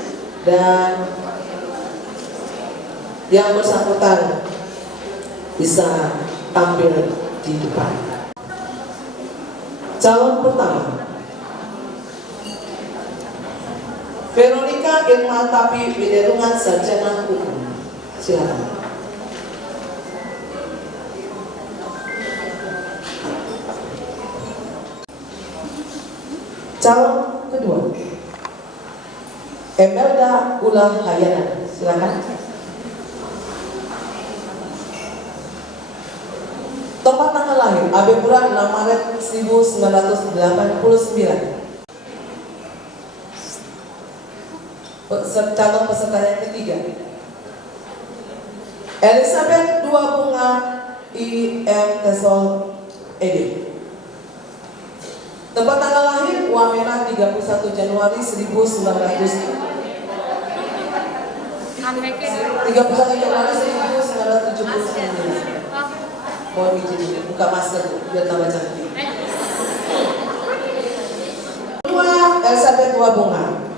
dan yang bersangkutan bisa tampil di depan. Calon pertama, Veronica Irma Tapi Widerungan, Sarjana Hukum. Silakan. Calon kedua, Emelda Ulah Hayana. Silakan. Tempat tanggal lahir AB Pura 6 Maret 1989. Calon peserta yang ketiga, Elizabeth Dua Bunga IM Tesol ED. Tempat tanggal lahir Wamena 31 Januari 1979. Mohon izin buka masker biar tambah cantik. Kedua, Elizabeth Dua Bunga.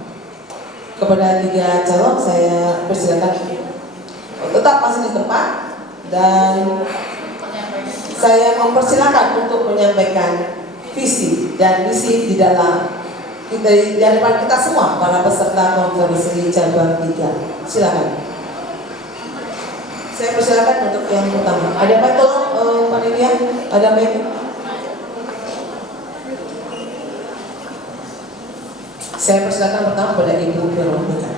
Kepada 3 calon saya persilakan tetap masih di tempat dan saya mempersilakan untuk menyampaikan visi dan misi di dalam di depan kita semua para peserta konferensi cabang 3. Silakan. Saya persilakan untuk yang pertama. Ada apa tolong panitia? Ada mic? Saya persilakan pertama pada Ibu Veronica.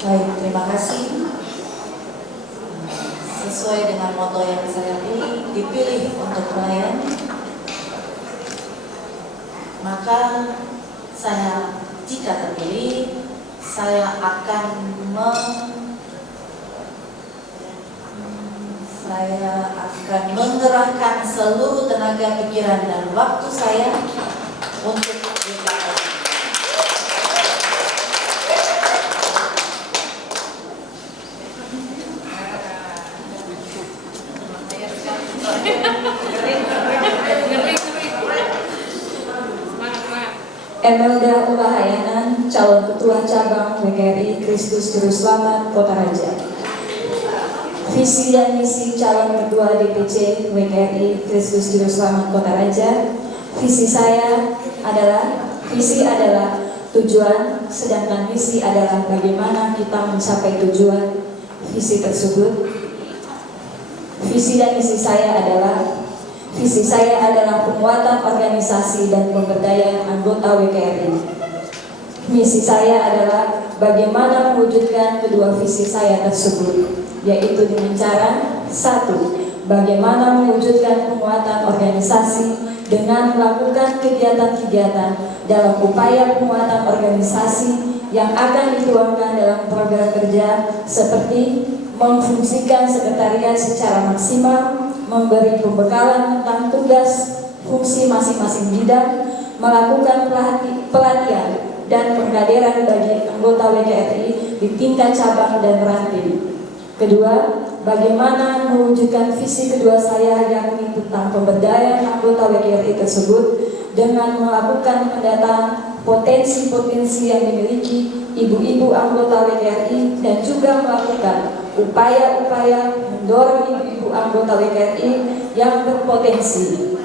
Baik, terima kasih. Sesuai dengan moto yang saya dipilih untuk pelayan, maka saya jika terpilih, saya akan mengerahkan seluruh tenaga pikiran dan waktu saya untuk DKI. Emelda Ulahayanan, calon ketua cabang WKRI Kristus Juru Selamat Kota Raja. Visi dan misi calon ketua DPC WKRI Kristus Juru Selamat Kota Raja. Visi adalah tujuan, sedangkan misi adalah bagaimana kita mencapai tujuan visi tersebut. Visi dan misi saya adalah penguatan organisasi dan pemberdayaan anggota WKRI. Misi saya adalah bagaimana mewujudkan kedua visi saya tersebut, yaitu dengan cara 1. Bagaimana mewujudkan penguatan organisasi dengan melakukan kegiatan-kegiatan dalam upaya penguatan organisasi yang akan dituangkan dalam program kerja seperti memfungsikan sekretariat secara maksimal, memberi pembekalan tentang tugas fungsi masing-masing bidang, melakukan pelatihan dan pengkaderan bagi anggota WKRI di tingkat cabang dan ranting. Kedua, bagaimana mewujudkan visi kedua saya yakni tentang pemberdayaan anggota WKRI tersebut dengan melakukan pendataan potensi-potensi yang dimiliki ibu-ibu anggota WKRI dan juga melakukan upaya-upaya mendorong ibu-ibu anggota WKRI yang berpotensi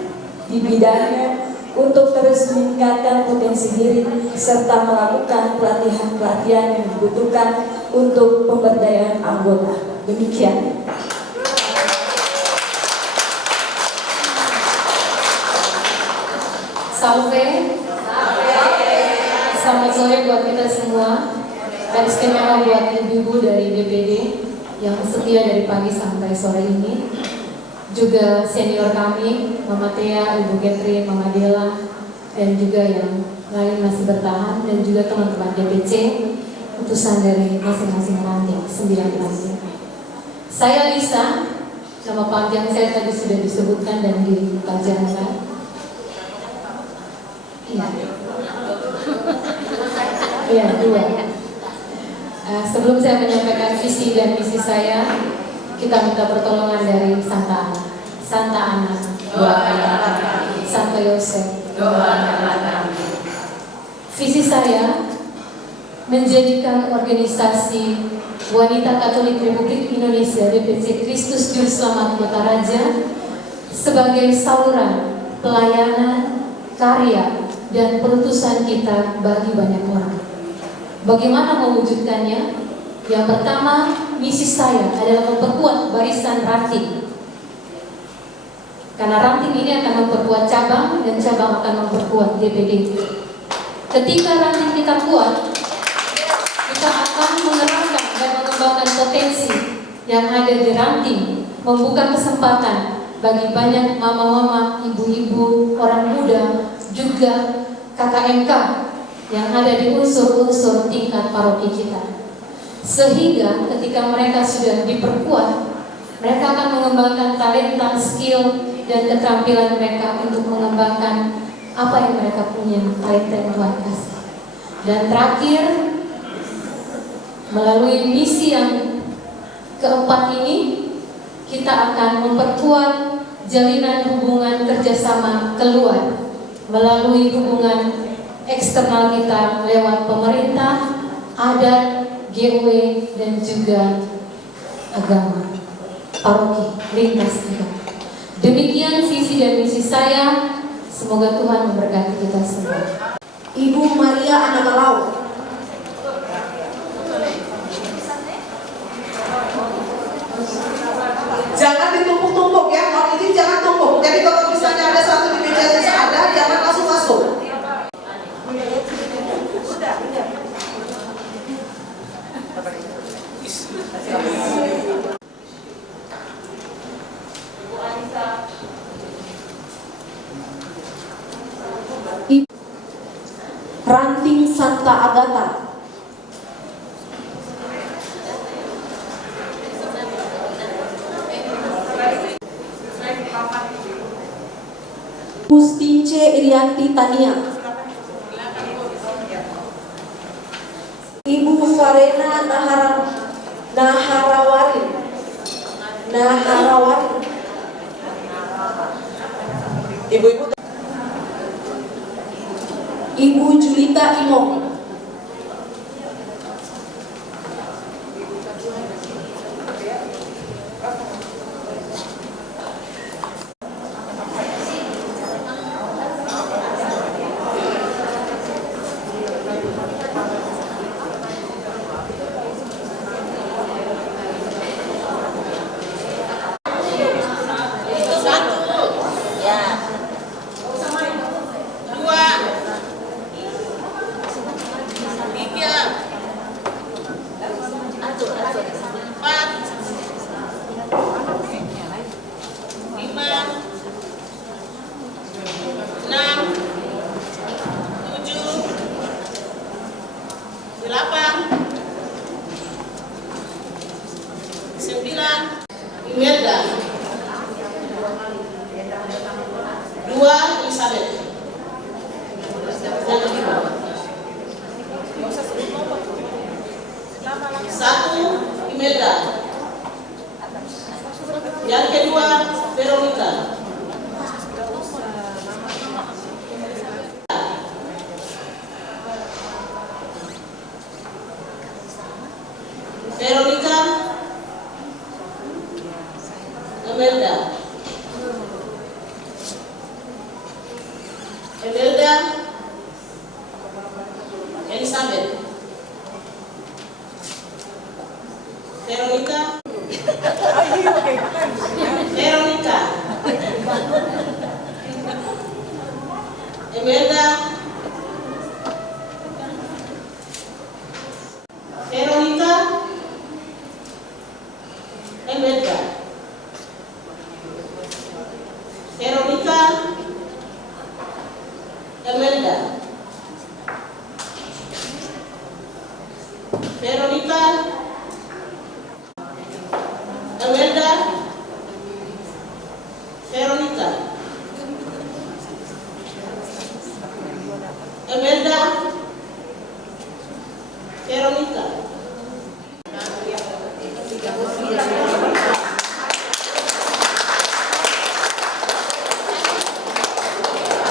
di bidangnya untuk terus meningkatkan potensi diri serta melakukan pelatihan-pelatihan yang dibutuhkan untuk pemberdayaan anggota. Demikian. Salve. Selamat sore buat kita semua dan istimewa buat ibu-ibu dari DPD yang setia dari pagi sampai sore ini. Juga senior kami, Mama Tia, Ibu Catherine, Mama Dela, dan juga yang lain masih bertahan, dan juga teman-teman DPC, utusan dari masing-masing ranting, 9 ranting. Saya Lisa, nama panjang saya tadi sudah disebutkan dan dipelajarikan. Iya. Iya, 2. Sebelum saya menyampaikan visi dan misi saya, kita minta pertolongan dari Santa Ana. Santa Ana, doakanlah kami. Santo Yosef, doakanlah kami. Visi saya menjadikan organisasi Wanita Katolik Republik Indonesia DPC Kristus Juru Selamat Kota Raja sebagai saluran pelayanan, karya, dan perutusan kita bagi banyak orang. Bagaimana mewujudkannya? Yang pertama, misi saya adalah memperkuat barisan ranting. Karena ranting ini akan memperkuat cabang dan cabang akan memperkuat DPD. Ketika ranting kita kuat, kita akan mengerahkan dan mengembangkan potensi yang ada di ranting, membuka kesempatan bagi banyak mama-mama, ibu-ibu, orang muda, juga KKMK yang ada di unsur-unsur tingkat paroki kita. Sehingga ketika mereka sudah diperkuat, mereka akan mengembangkan talenta, skill, dan keterampilan mereka untuk mengembangkan apa yang mereka punya, talenta yang Tuhan kasih. Dan terakhir, melalui misi yang keempat ini, kita akan memperkuat jalinan hubungan kerjasama keluar melalui hubungan eksternal kita lewat pemerintah, adat, GW, dan juga agama, paroki, lintas agama. Demikian visi dan misi saya. Semoga Tuhan memberkati kita semua. Ibu Maria Anagalau. Jangan ditumpuk-tumpuk ya, kalau ini jangan tumpuk. Jadi kalau misalnya ada satu di meja yang ada, jangan langsung masuk. Ranting Santa Agata. Mustince Irianti Tania. Ibu Farena Naharawari. Ibu-ibu. Ibu Julita Imong. Imelda. 2 Elizabeth. Yang kedua. 1 Imelda. Yang kedua Veronica. Veronica Imelda. Imelda Elizabeth. Veronica Veronica Imelda Veronica Imelda Veronica Imelda Veronica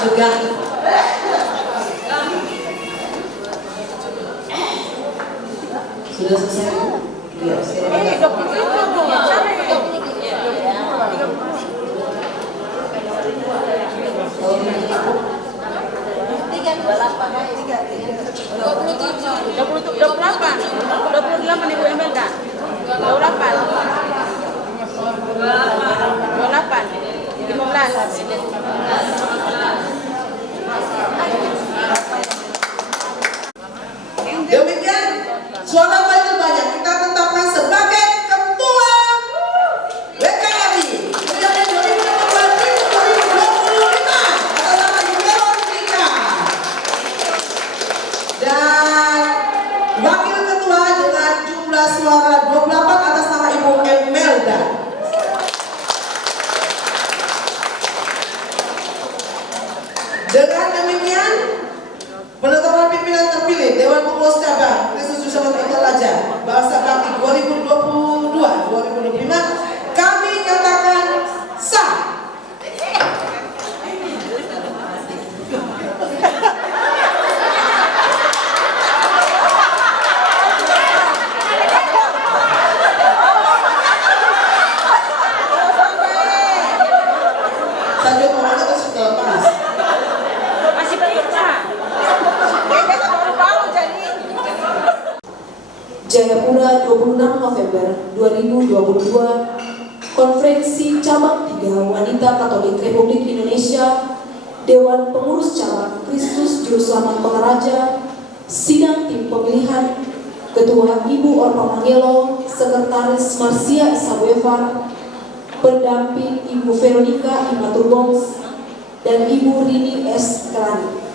Tegak. Sudah selesai? Iya, demikian suara paling banyak kita tetapkan sebagai ketua WKRI periode 2015 atas nama Ibu Veronica, dan wakil ketua dengan jumlah suara 28 atas nama Ibu Emelda. Dengan demikian, penetapan pimpinan terpilih Dewan Pengurus Cabang Kristus Yesus Kota Raja Masa Bakti 2022-2025 kami nyatakan sah. Sambil ngomongnya terus ke panas. Jayapura 26 November 2022, Konferensi Cabang 3 Wanita Katolik Republik Indonesia, Dewan Pengurus Cabang Kristus Juru Selamat Kota Raja, sidang tim pemilihan, Ketua Ibu Orpa Mangelo, Sekretaris Marsia Isabuevar, pendamping Ibu Veronica Imaturbongs, dan Ibu Rini S. Kelani.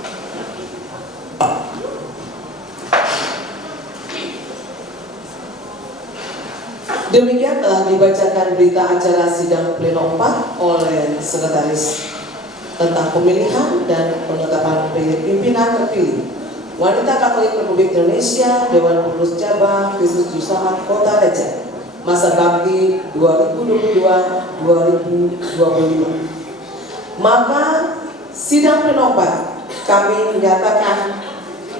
Demikian telah dibacakan berita acara sidang pleno 4 oleh Sekretaris tentang pemilihan dan penetapan pimpinan terpilih Wanita Katolik Republik Indonesia, Dewan Pengurus Cabang Kristus Yesus Kota Raja Masa Bakti 2022-2025. Maka sidang pleno 4 kami menyatakan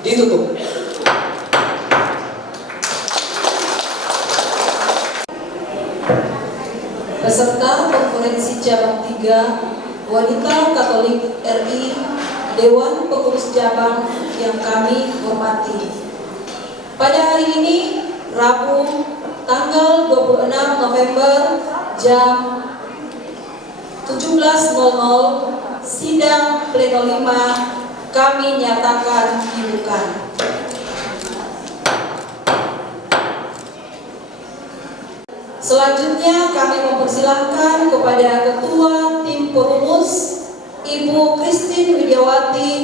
ditutup. Peserta Konferensi Cabang 3 Wanita Katolik RI Dewan Pengurus Cabang yang kami hormati. Pada hari ini, Rabu, tanggal 26 November jam 17.00, sidang pleno 5 kami nyatakan dibuka. Selanjutnya kami mempersilahkan kepada Ketua Tim Perumus Ibu Christine Widiawati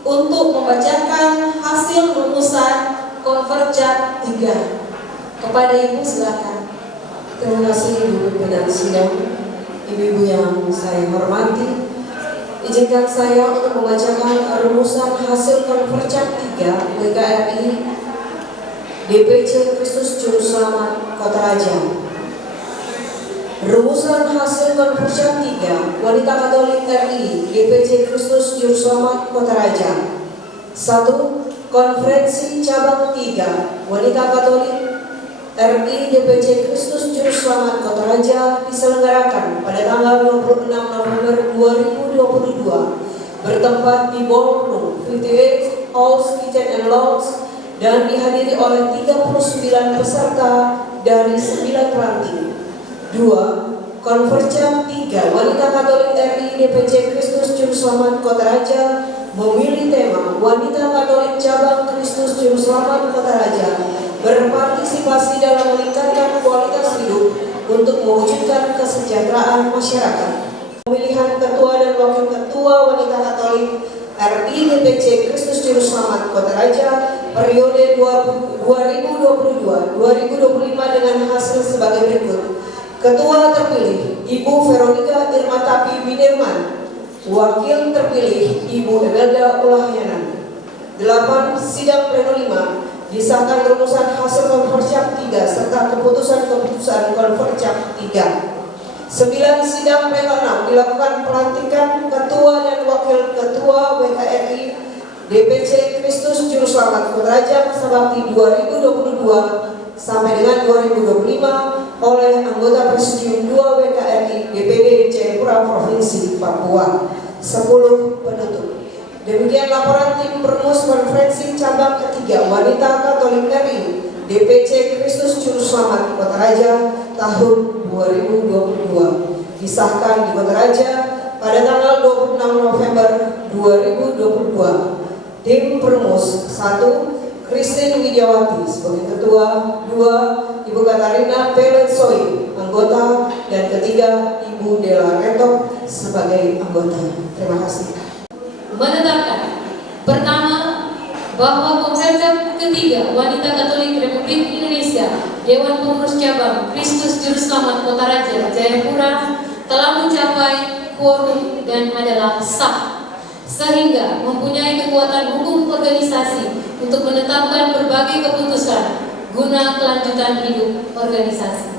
untuk membacakan hasil rumusan Konfercap 3. Kepada Ibu silakan. Terima kasih Ibu Pimpinan Sidang, Ibu-ibu yang saya hormati. Izinkan saya untuk membacakan rumusan hasil Konfercap 3 WKRI DPC Kristus Juru Selamat Kota Raja. Rumusan hasil Konfercap 3 Wanita Katolik RI DPC Kristus Juru Selamat Kota Raja. 1. Konferensi Cabang 3 Wanita Katolik RI DPC Kristus Juru Selamat Kota Raja diselenggarakan pada tanggal 26 November 2022 bertempat di Ballroom 58 All's Kitchen and Lounge dan dihadiri oleh 39 peserta dari 9 ranting. 2. Konfercap 3 Wanita Katolik RI DPC Kristus Juru Selamat Kota Raja memilih tema Wanita Katolik Cabang Kristus Juru Selamat Kota Raja berpartisipasi dalam meningkatkan kualitas hidup untuk mewujudkan kesejahteraan masyarakat. Pemilihan Ketua dan Wakil Ketua Wanita Katolik RI DPC Kristus Juru Selamat Kota Raja periode 2022-2025 dengan hasil sebagai berikut. Ketua terpilih Ibu Veronica Irmatapi Widerman. Wakil terpilih Ibu Emelda Ulahyanan. 8. Sidang pleno 5 disahkan rumusan hasil Konfercap 3 serta keputusan-keputusan Konfercap 3. 9 sidang pleno 6 dilakukan pelantikan Ketua dan Wakil Ketua WKRI DPC Kristus Juru Selamat Kotaraja masa bakti 2022 sampai dengan 2025 oleh anggota Presidium 2 WKRI DPD Jayapura Provinsi Papua. 10 penutup. Demikian laporan tim Permus Konferensi Cabang Ketiga Wanita Katolik RI DPC Kristus Juru Selamat Kotaraja tahun 2022 disahkan di Kotaraja pada tanggal 26 November 2022. Tim Permus 1. Christine Widiawati sebagai Ketua, 2. Ibu Katarina Peletsoi anggota, dan ketiga Ibu Dela Retok sebagai anggota. Terima kasih. Menetapkan pertama bahwa Konferensi Ketiga Wanita Katolik Republik Indonesia Dewan Pengurus Cabang Kristus Juru Selamat Kotaraja Jayapura telah mencapai quorum dan adalah sah, sehingga mempunyai kekuatan hukum organisasi untuk menetapkan berbagai keputusan guna kelanjutan hidup organisasi.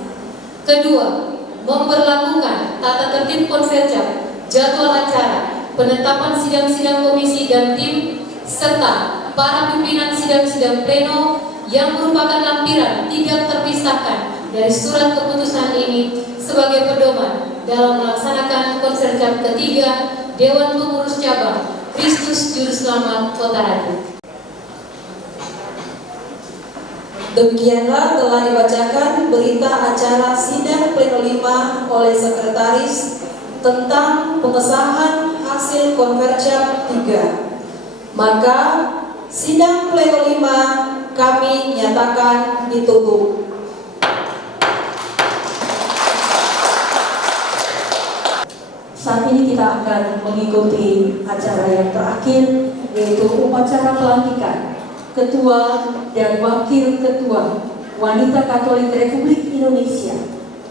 Kedua, memberlakukan tata tertib konferensi, jadwal acara, penetapan sidang-sidang komisi dan tim, serta para pimpinan sidang-sidang pleno yang merupakan lampiran tidak terpisahkan dari surat keputusan ini sebagai pedoman dalam melaksanakan konferensi ketiga Dewan Pengurus Cabang Kristus Juru Selamat Kotaraja. Demikianlah telah dibacakan berita acara sidang pleno 5 oleh Sekretaris tentang pengesahan hasil konferensi 3. Maka sidang pleno 5 kami nyatakan ditutup. Saat ini kita akan mengikuti acara yang terakhir, yaitu upacara pelantikan Ketua dan Wakil Ketua Wanita Katolik Republik Indonesia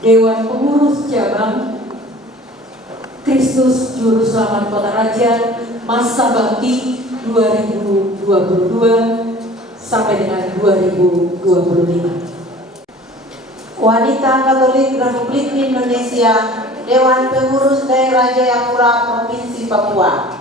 Dewan Pengurus Cabang Kristus Juru Selamat Kotaraja masa bakti 2022 sampai dengan 2025. Wanita Katolik Republik Indonesia Dewan Pengurus Daerah Jayapura Provinsi Papua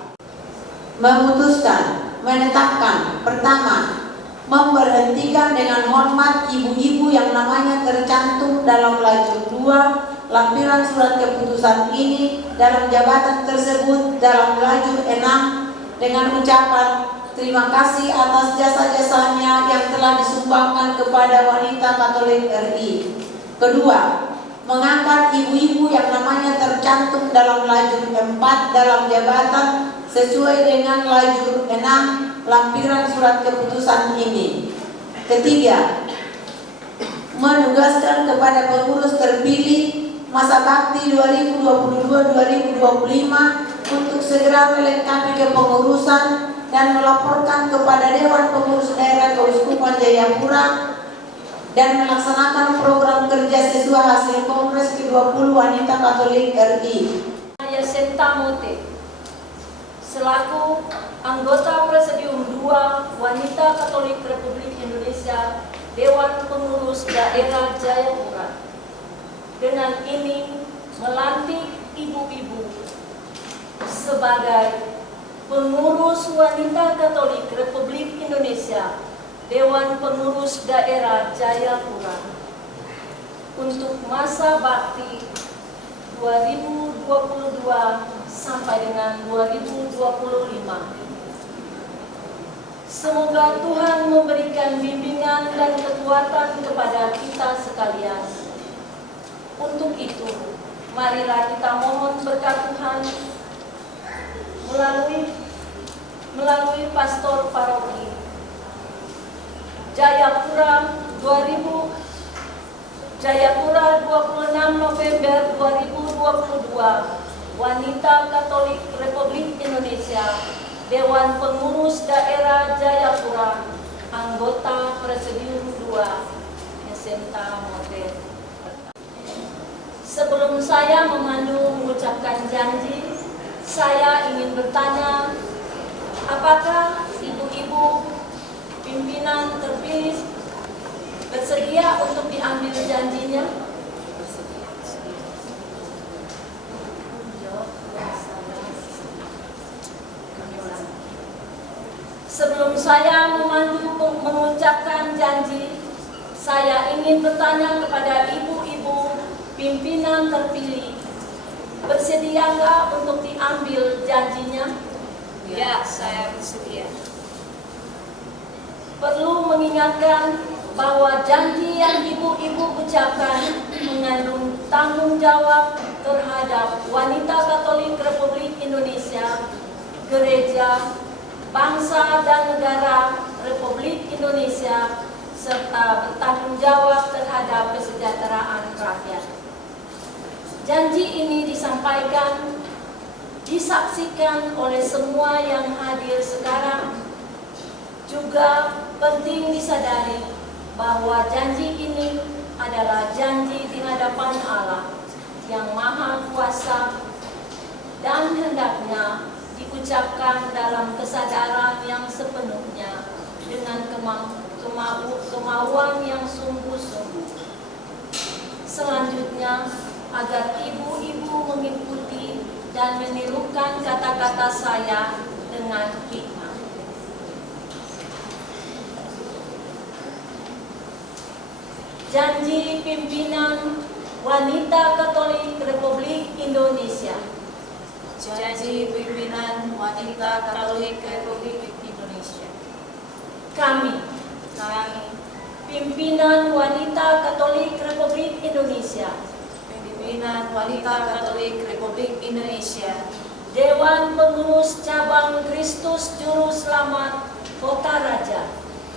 memutuskan menetapkan pertama, memberhentikan dengan hormat ibu-ibu yang namanya tercantum dalam lajur 2 lampiran surat keputusan ini dalam jabatan tersebut dalam lajur 6 dengan ucapan terima kasih atas jasa-jasanya yang telah disumbangkan kepada wanita Katolik RI. Kedua, mengangkat ibu-ibu yang namanya tercantum dalam lajur 4 dalam jabatan sesuai dengan lajur 6 lampiran surat keputusan ini. Ketiga, menugaskan kepada pengurus terpilih masa bakti 2022-2025 untuk segera melengkapi kepengurusan dan melaporkan kepada Dewan Pengurus Daerah Keuskupan Jayapura dan melaksanakan program kerja sesuai hasil Kongres ke-20 Wanita Katolik RI. Yasenta Mote selaku anggota Presidium 2 Wanita Katolik Republik Indonesia Dewan Pengurus Daerah Jayapura, dengan ini melantik ibu-ibu sebagai pengurus Wanita Katolik Republik Indonesia Dewan Pengurus Daerah Jayapura untuk masa bakti 2022 sampai dengan 2025. Semoga Tuhan memberikan bimbingan dan kekuatan kepada kita sekalian. Untuk itu, marilah kita mohon berkat Tuhan melalui Pastor Paroki Jayapura 26 November 2022, Wanita Katolik Republik Indonesia Dewan Pengurus Daerah Jayapura, anggota Presidium 2 Yasenta Mote. Sebelum saya memandu mengucapkan janji, saya ingin bertanya, apakah ibu-ibu pimpinan terpilih bersedia untuk diambil janjinya? saya mengucapkan janji, saya ingin bertanya kepada ibu-ibu pimpinan terpilih, bersediakah untuk diambil janjinya? Ya, saya bersedia. Perlu mengingatkan bahwa janji yang ibu-ibu ucapkan mengandung tanggung jawab terhadap wanita Katolik Republik Indonesia, gereja, bangsa dan negara Republik Indonesia, serta bertanggung jawab terhadap kesejahteraan rakyat. Janji ini disampaikan, disaksikan oleh semua yang hadir sekarang. Juga penting disadari bahwa janji ini adalah janji di hadapan Allah yang Maha Kuasa dan hendaknya diucapkan dalam kesadaran yang sepenuhnya dengan kemauan yang sungguh-sungguh. Selanjutnya, agar ibu-ibu mengikuti dan menirukan kata-kata saya dengan hikmat. Janji pimpinan Wanita Katolik Republik Indonesia. Janji pimpinan Wanita Katolik Republik Indonesia. Kami, pimpinan Wanita Katolik Republik Indonesia, pimpinan Wanita Katolik Republik Indonesia, Dewan Pengurus Cabang Kristus Juru Selamat Kota Raja,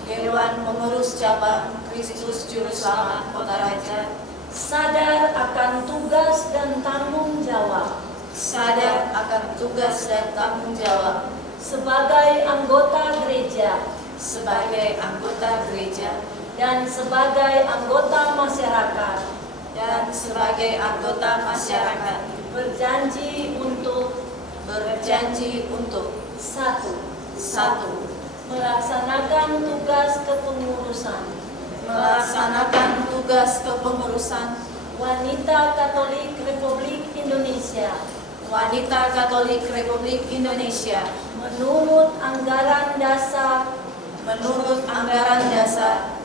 Dewan Pengurus Cabang Kristus Juru Selamat Kota Raja, sadar akan tugas dan tanggung jawab, sadar akan tugas dan tanggung jawab sebagai anggota gereja, sebagai anggota gereja, dan sebagai anggota masyarakat, dan sebagai anggota masyarakat, berjanji untuk satu, melaksanakan tugas kepengurusan Wanita Katolik Republik Indonesia, Wanita Katolik Republik Indonesia, menurut anggaran dasar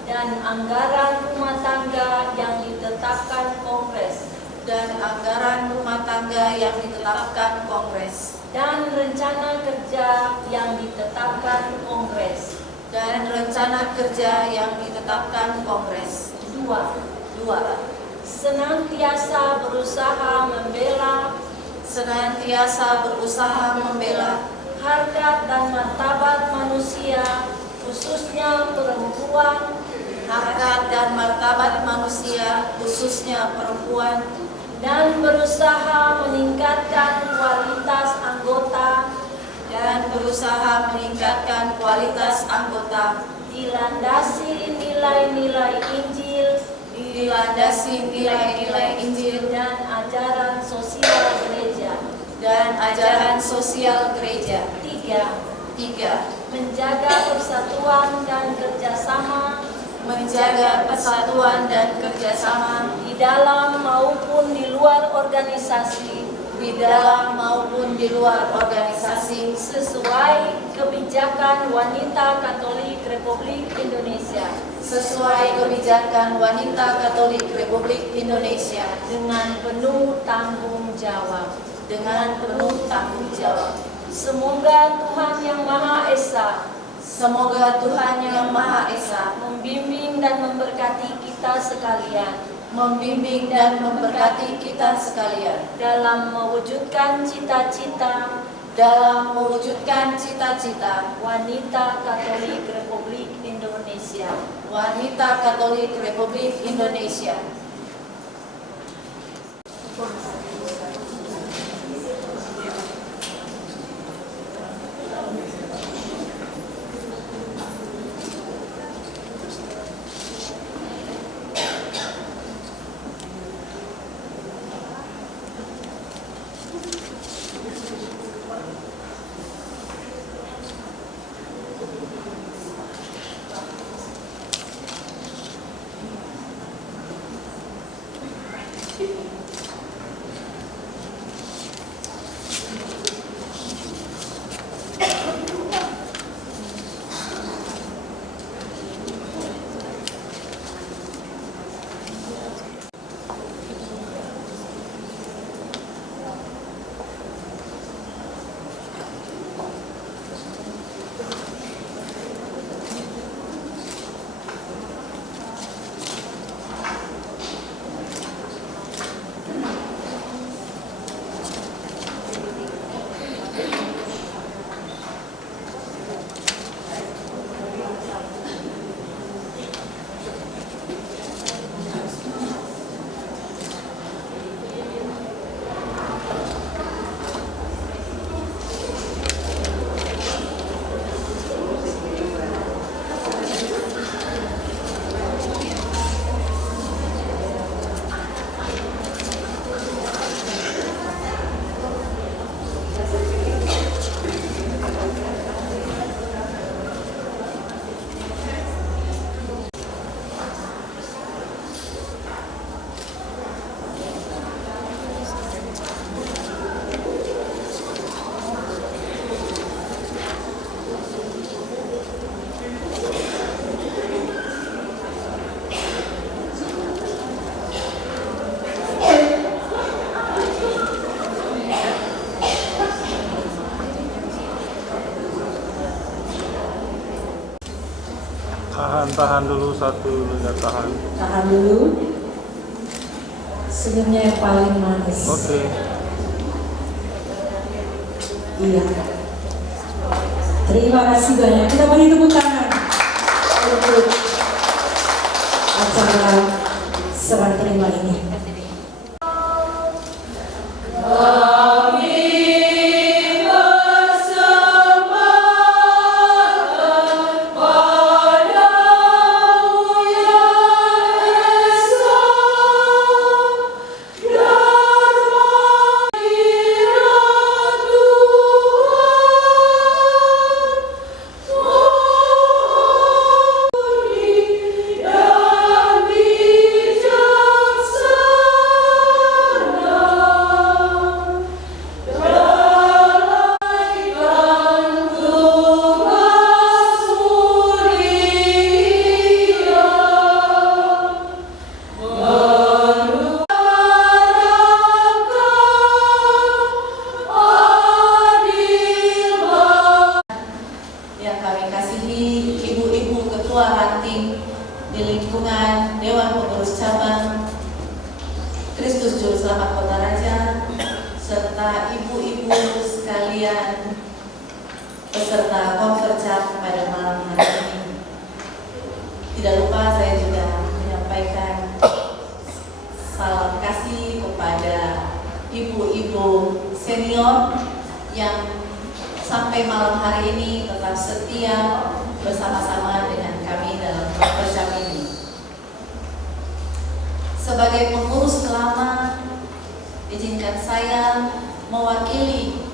dan anggaran rumah tangga yang ditetapkan Kongres, dan rencana kerja yang ditetapkan Kongres. 2. Senantiasa berusaha membela harkat dan martabat manusia, khususnya perempuan, dan berusaha meningkatkan kualitas anggota, dilandasi nilai-nilai Injil dan ajaran sosial gereja. 3. Menjaga persatuan dan kerjasama di dalam maupun di luar organisasi, sesuai kebijakan Wanita Katolik Republik Indonesia dengan penuh tanggung jawab. Semoga Tuhan Yang Maha Esa membimbing dan memberkati kita sekalian dalam mewujudkan cita-cita Wanita Katolik Republik Indonesia. tahan dulu satu, tahan. Tahan dulu. Senyumnya yang paling manis. Oke. Iya. Terima kasih banyak. Kita beri tepuk tangan untuk acara serah terima ini. di lingkungan Dewan Pengurus Cabang Kristus Juru Selamat Kota Raja, serta ibu-ibu sekalian peserta konferensi pada malam hari ini. Tidak lupa saya juga menyampaikan salam kasih kepada ibu-ibu senior yang sampai malam hari ini tetap setia bersama-sama dengan kami dalam konferensi ini. Sebagai pengurus lama, izinkan saya mewakili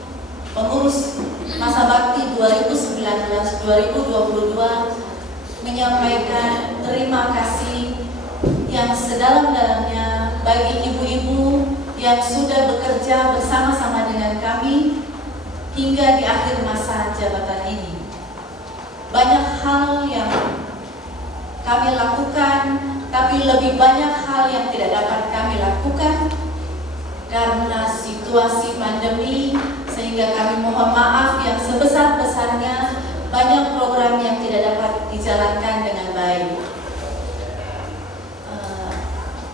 pengurus masa bakti 2019-2022 menyampaikan terima kasih yang sedalam-dalamnya bagi ibu-ibu yang sudah bekerja bersama-sama dengan kami hingga di akhir masa jabatan ini. Banyak hal yang kami lakukan, tapi lebih banyak hal yang tidak dapat kami lakukan karena situasi pandemi, sehingga kami mohon maaf yang sebesar-besarnya banyak program yang tidak dapat dijalankan dengan baik.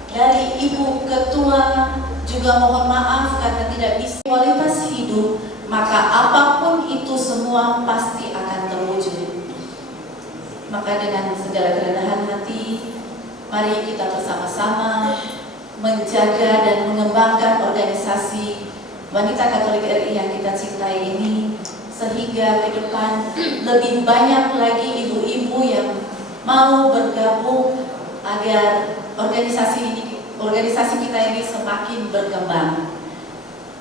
Dari Ibu Ketua juga mohon maaf karena tidak bisa kualitas hidup, maka apapun itu semua pasti akan terwujud. Maka dengan segala kerendahan hati, mari kita bersama-sama menjaga dan mengembangkan organisasi Wanita Katolik RI yang kita cintai ini, sehingga ke depan lebih banyak lagi ibu-ibu yang mau bergabung agar organisasi kita ini semakin berkembang.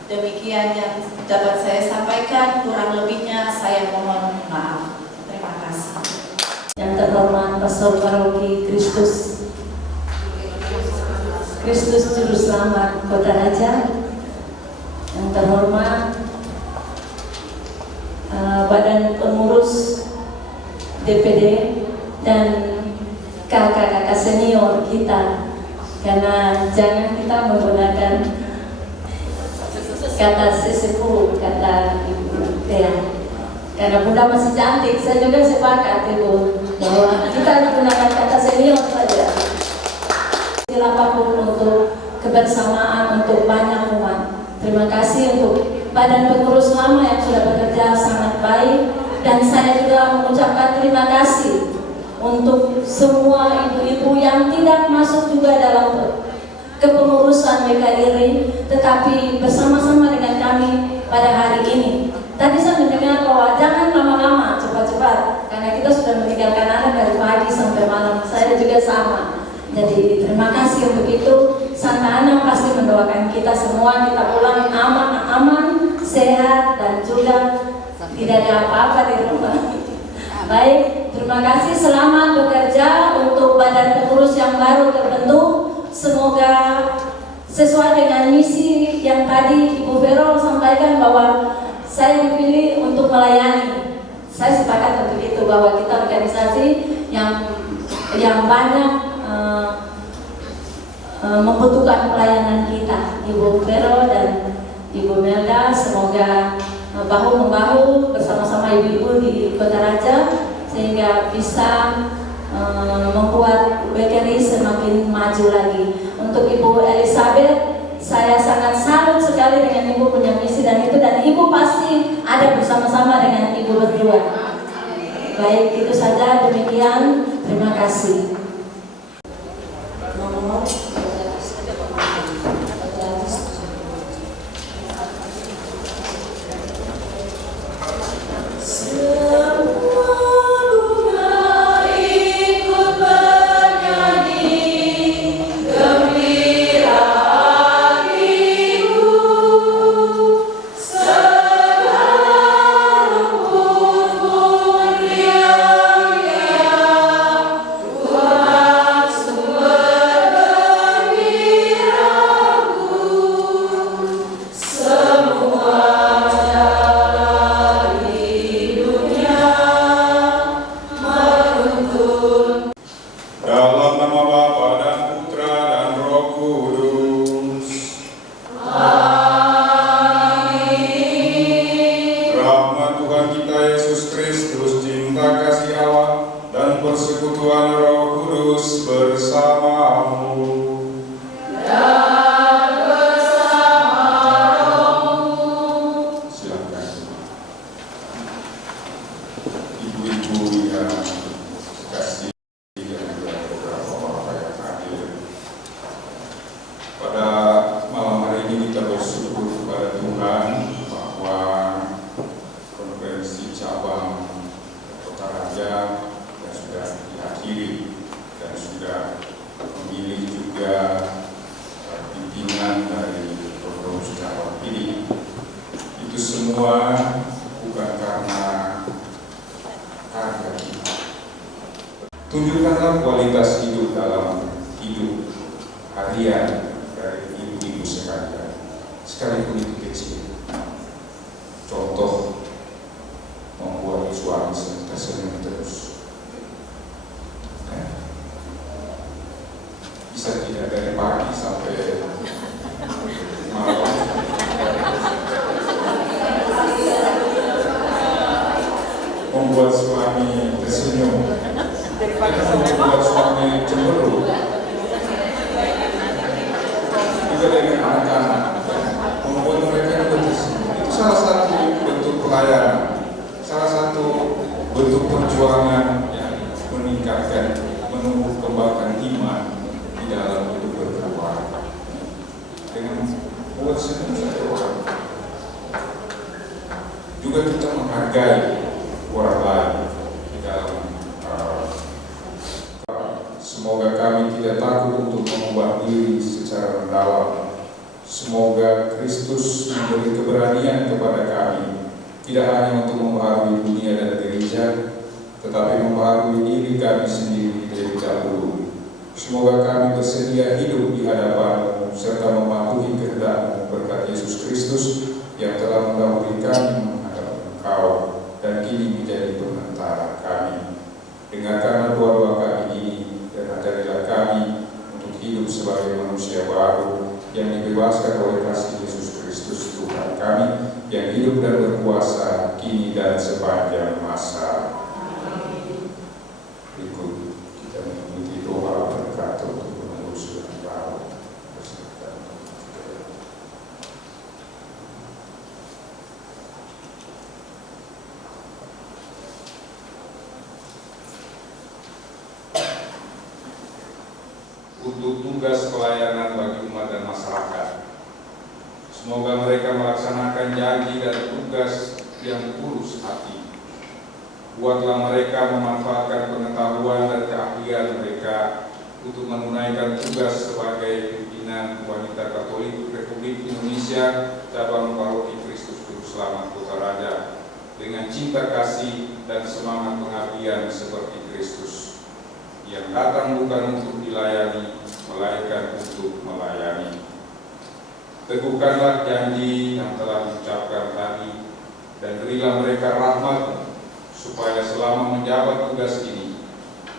Demikian yang dapat saya sampaikan, kurang lebihnya saya mohon maaf. Terima kasih. Yang terhormat Pastor Paroki Kristus Juru Selamat Kota Raja, yang terhormat Badan Pengurus DPD dan kakak-kakak senior kita, karena jangan kita menggunakan kata sesepuh, kata Ibu Tia, karena Bunda masih cantik. Saya juga sepakat Ibu bahwa kita menggunakan kata senior saja. Siapapun untuk kebersamaan, untuk banyak umat. Terima kasih untuk Badan Pengurus lama yang sudah bekerja sangat baik, dan saya juga mengucapkan terima kasih untuk semua ibu-ibu yang tidak masuk juga dalam kepengurusan WKRI, tetapi bersama-sama dengan kami pada hari ini. Tadi saya mendengar bahwa jangan lama-lama, cepat-cepat, karena kita sudah meninggalkan anak dari pagi sampai malam. Saya juga sama. Jadi terima kasih untuk itu. Santa Ana pasti mendoakan kita semua, kita pulang aman, sehat, dan juga tidak ada apa-apa di rumah. Baik, terima kasih. Selamat bekerja untuk badan pengurus yang baru terbentuk. Semoga sesuai dengan misi yang tadi Ibu Vero sampaikan, bahwa saya dipilih untuk melayani. Saya sepakat untuk itu, bahwa kita organisasi yang banyak membutuhkan pelayanan kita. Ibu Vero dan Ibu Melda semoga bahu-membahu bersama-sama ibu-ibu di Kota Raja, sehingga bisa membuat bakery semakin maju lagi. Untuk Ibu Elizabeth, saya sangat salut sekali dengan Ibu punya misi dan Ibu pasti ada bersama-sama dengan Ibu berdua. Baik, itu saja, demikian. Terima kasih. Tunjukkanlah kualitas hidup dalam hidup harian dari ibu-ibu sekalian, sekalipun itu kecil. Contoh, membuat suami tersenyum terus. Bisa tidak dari pagi sampai malam. Membuat suami tersenyum. Membuat suami cemburu. Juga dari anak-anak, membuat mereka tersenyum. Itu salah satu bentuk pelayanan, salah satu bentuk perjuangan yang meningkatkan, menumbuh kembangkan iman di dalam hidup berkeluarga. Dengan membuat senyum satu orang, juga kita menghargai orang lain di dalam. Semoga kami tidak takut untuk mengubah diri secara mendalam. Semoga Kristus memberi keberanian kepada kami, tidak hanya untuk membaharui dunia dan gereja, tetapi membaharui diri kami sendiri dari dahulu. Semoga kami bersedia hidup di hadapan-Mu serta mematuhi kehendak-Mu berkat Yesus Kristus yang telah mendahului kami menghadap Engkau dan kini menjadi penentara kami. Dengarkanlah doa-doa kami ini dan ajarilah kami untuk hidup sebagai manusia baru yang dibebaskan oleh kasih Yesus Kristus Tuhan kami, yang hidup dan berkuasa kini dan sepanjang masa. Berikut kita mengikuti doa berkat untuk pengurus dan baru. Untuk tugas pelayanan bagi umat dan masyarakat. Semoga mereka melaksanakan janji dan tugas yang tulus hati. Buatlah mereka memanfaatkan pengetahuan dan keahlian mereka untuk menunaikan tugas sebagai pimpinan wanita Katolik Republik Indonesia cabang Paroki Kristus Juru Selamat Kota Raja dengan cinta kasih dan semangat pengabdian seperti Kristus, yang datang bukan untuk dilayani, melainkan untuk melayani. Teguhkanlah janji yang telah diucapkan tadi, dan berilah mereka rahmat supaya selama menjabat tugas ini,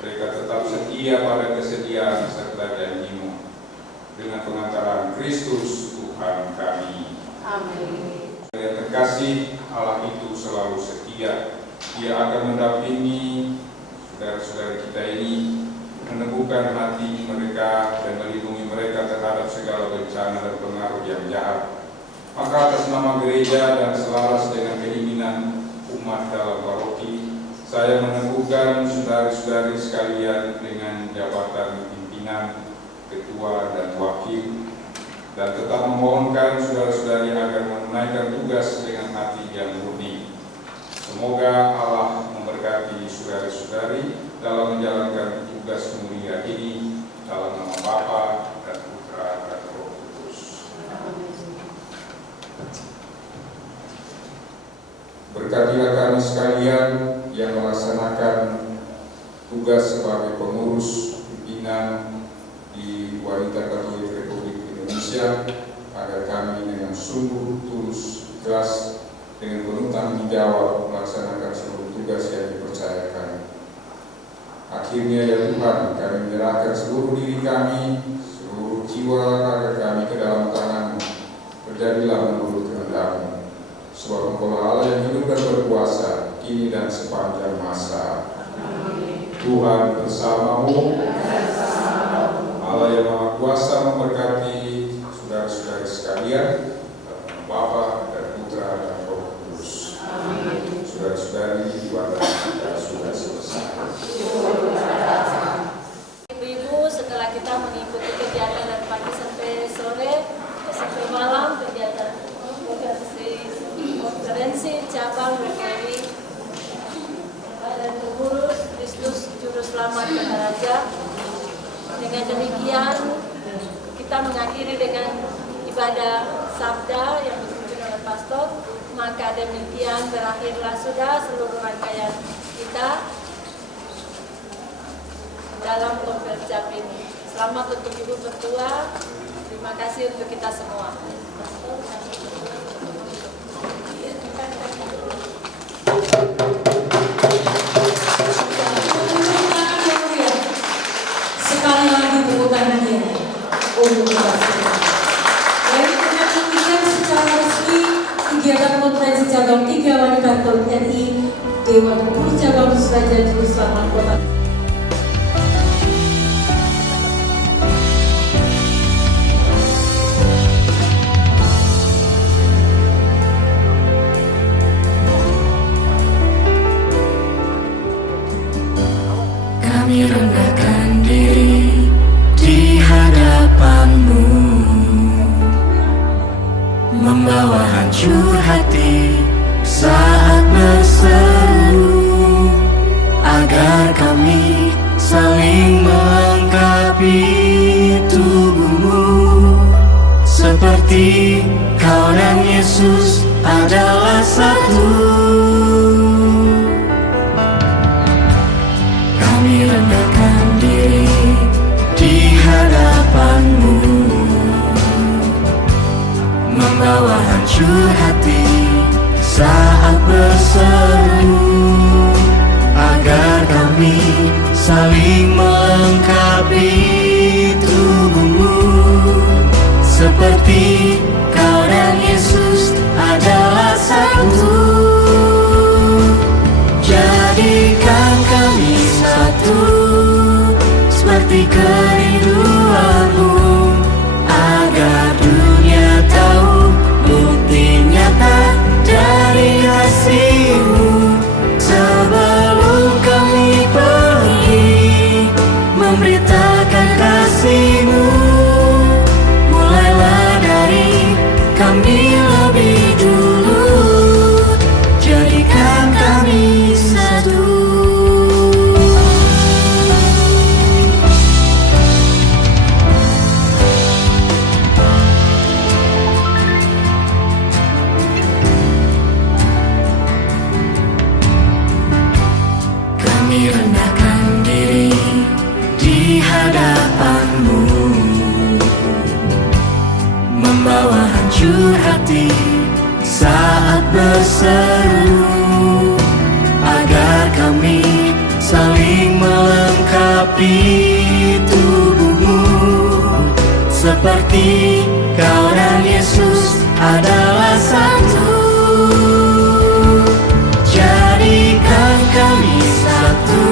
mereka tetap setia pada kesediaan serta janji-Mu. Dengan pengantaran Kristus Tuhan kami. Amin. Yang terkasih, Allah itu selalu setia. Dia akan mendampingi saudara-saudara saudara-saudari kita ini, meneguhkan hati mereka dan melindungi mereka terhadap segala bencana dan pengaruh yang jahat. Maka atas nama gereja dan selaras dengan keinginan umat dalam paroki, saya meneguhkan saudara-saudari sekalian dengan jabatan pimpinan, ketua, dan wakil, dan tetap memohonkan saudara-saudari agar menunaikan tugas dengan hati yang murni. Semoga Allah memberkati saudara-saudari dalam menjalankan tugas mulia ini, dalam nama Bapa dan Putra dan Roh Kudus. Berkatilah kami sekalian yang melaksanakan tugas sebagai pengurus pimpinan di Wanita Katolik Republik Indonesia, agar kami dengan sungguh tulus, ikhlas, dengan penuh tanggung jawab melaksanakan seluruh tugas yang dipercayakan. Akhirnya ya Tuhan, kami menyerahkan seluruh diri kami, seluruh jiwa raga kami ke dalam tangan-Mu. Terjadilah menurut kehendak-Mu, sebab Engkau Allah yang hidup dan berkuasa, kini dan sepanjang masa. Tuhan bersamamu, Allah yang Maha Kuasa memberkati saudara-saudari sekalian, Bapa dan Putra dan Roh Kudus. Saudara-saudari, ibadah kita sudah selesai. Ibu-ibu, setelah kita mengikuti kegiatan dari pagi sampai sore, sampai malam, kegiatan konferensi cabang dari Badan Pengurus Kristus Juru Selamat Kota Raja. Dengan demikian kita mengakhiri dengan ibadah sabda yang dipimpin oleh pastor. Maka demikian berakhirlah sudah seluruh rangkaian kita dalam konferensi ini. Selamat untuk Ibu Ketua. Terima kasih untuk kita semua. Sekali lagi tepuk tangannya untuk kita semua. Baik, dengan demikian secara resmi kegiatan konferensi cabang 3 Wanita Katolik RI Dewan Pengurus Cabang Raja Juru Selamat Kota. Kami rendahkan diri di hadapan-Mu, membawa hancur hati saat berseru, agar kami saling melengkapi tubuh-Mu, seperti Kau dan Yesus adalah satu. Kami rendahkan diri di hadapan-Mu, membawa hancur hati saat berseru, agar kami saling melengkapi tubuh-Mu, seperti Kau dan Yesus adalah satu. Jadikan kami satu, seperti kerinduan-Mu, agar dunia tahu bukti nyata dari kasih-Mu. Sebelum kami pergi memberitakan kasih-Mu, mulailah dari kami lebih dulu. Jadikan kami satu. Kami rendahkan diri di hadapan-Mu, membawa hancur hati saat berseru, agar kami saling melengkapi tubuh-Mu, seperti Kau dan Yesus adalah satu. Jadikan kami satu,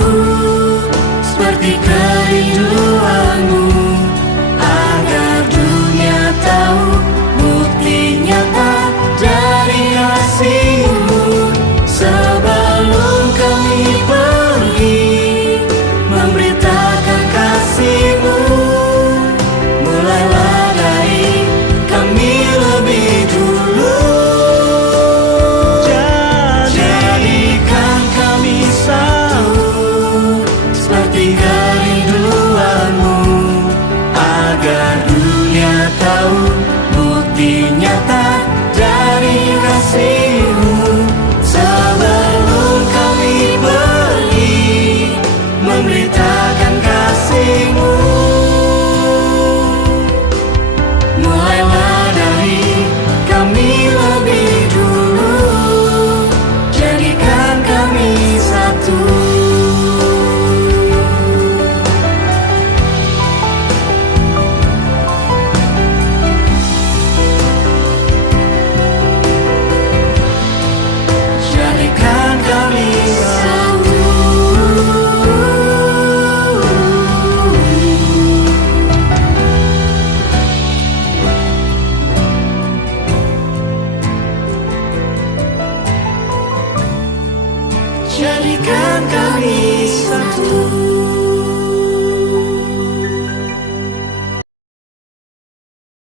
jadikan kami satu.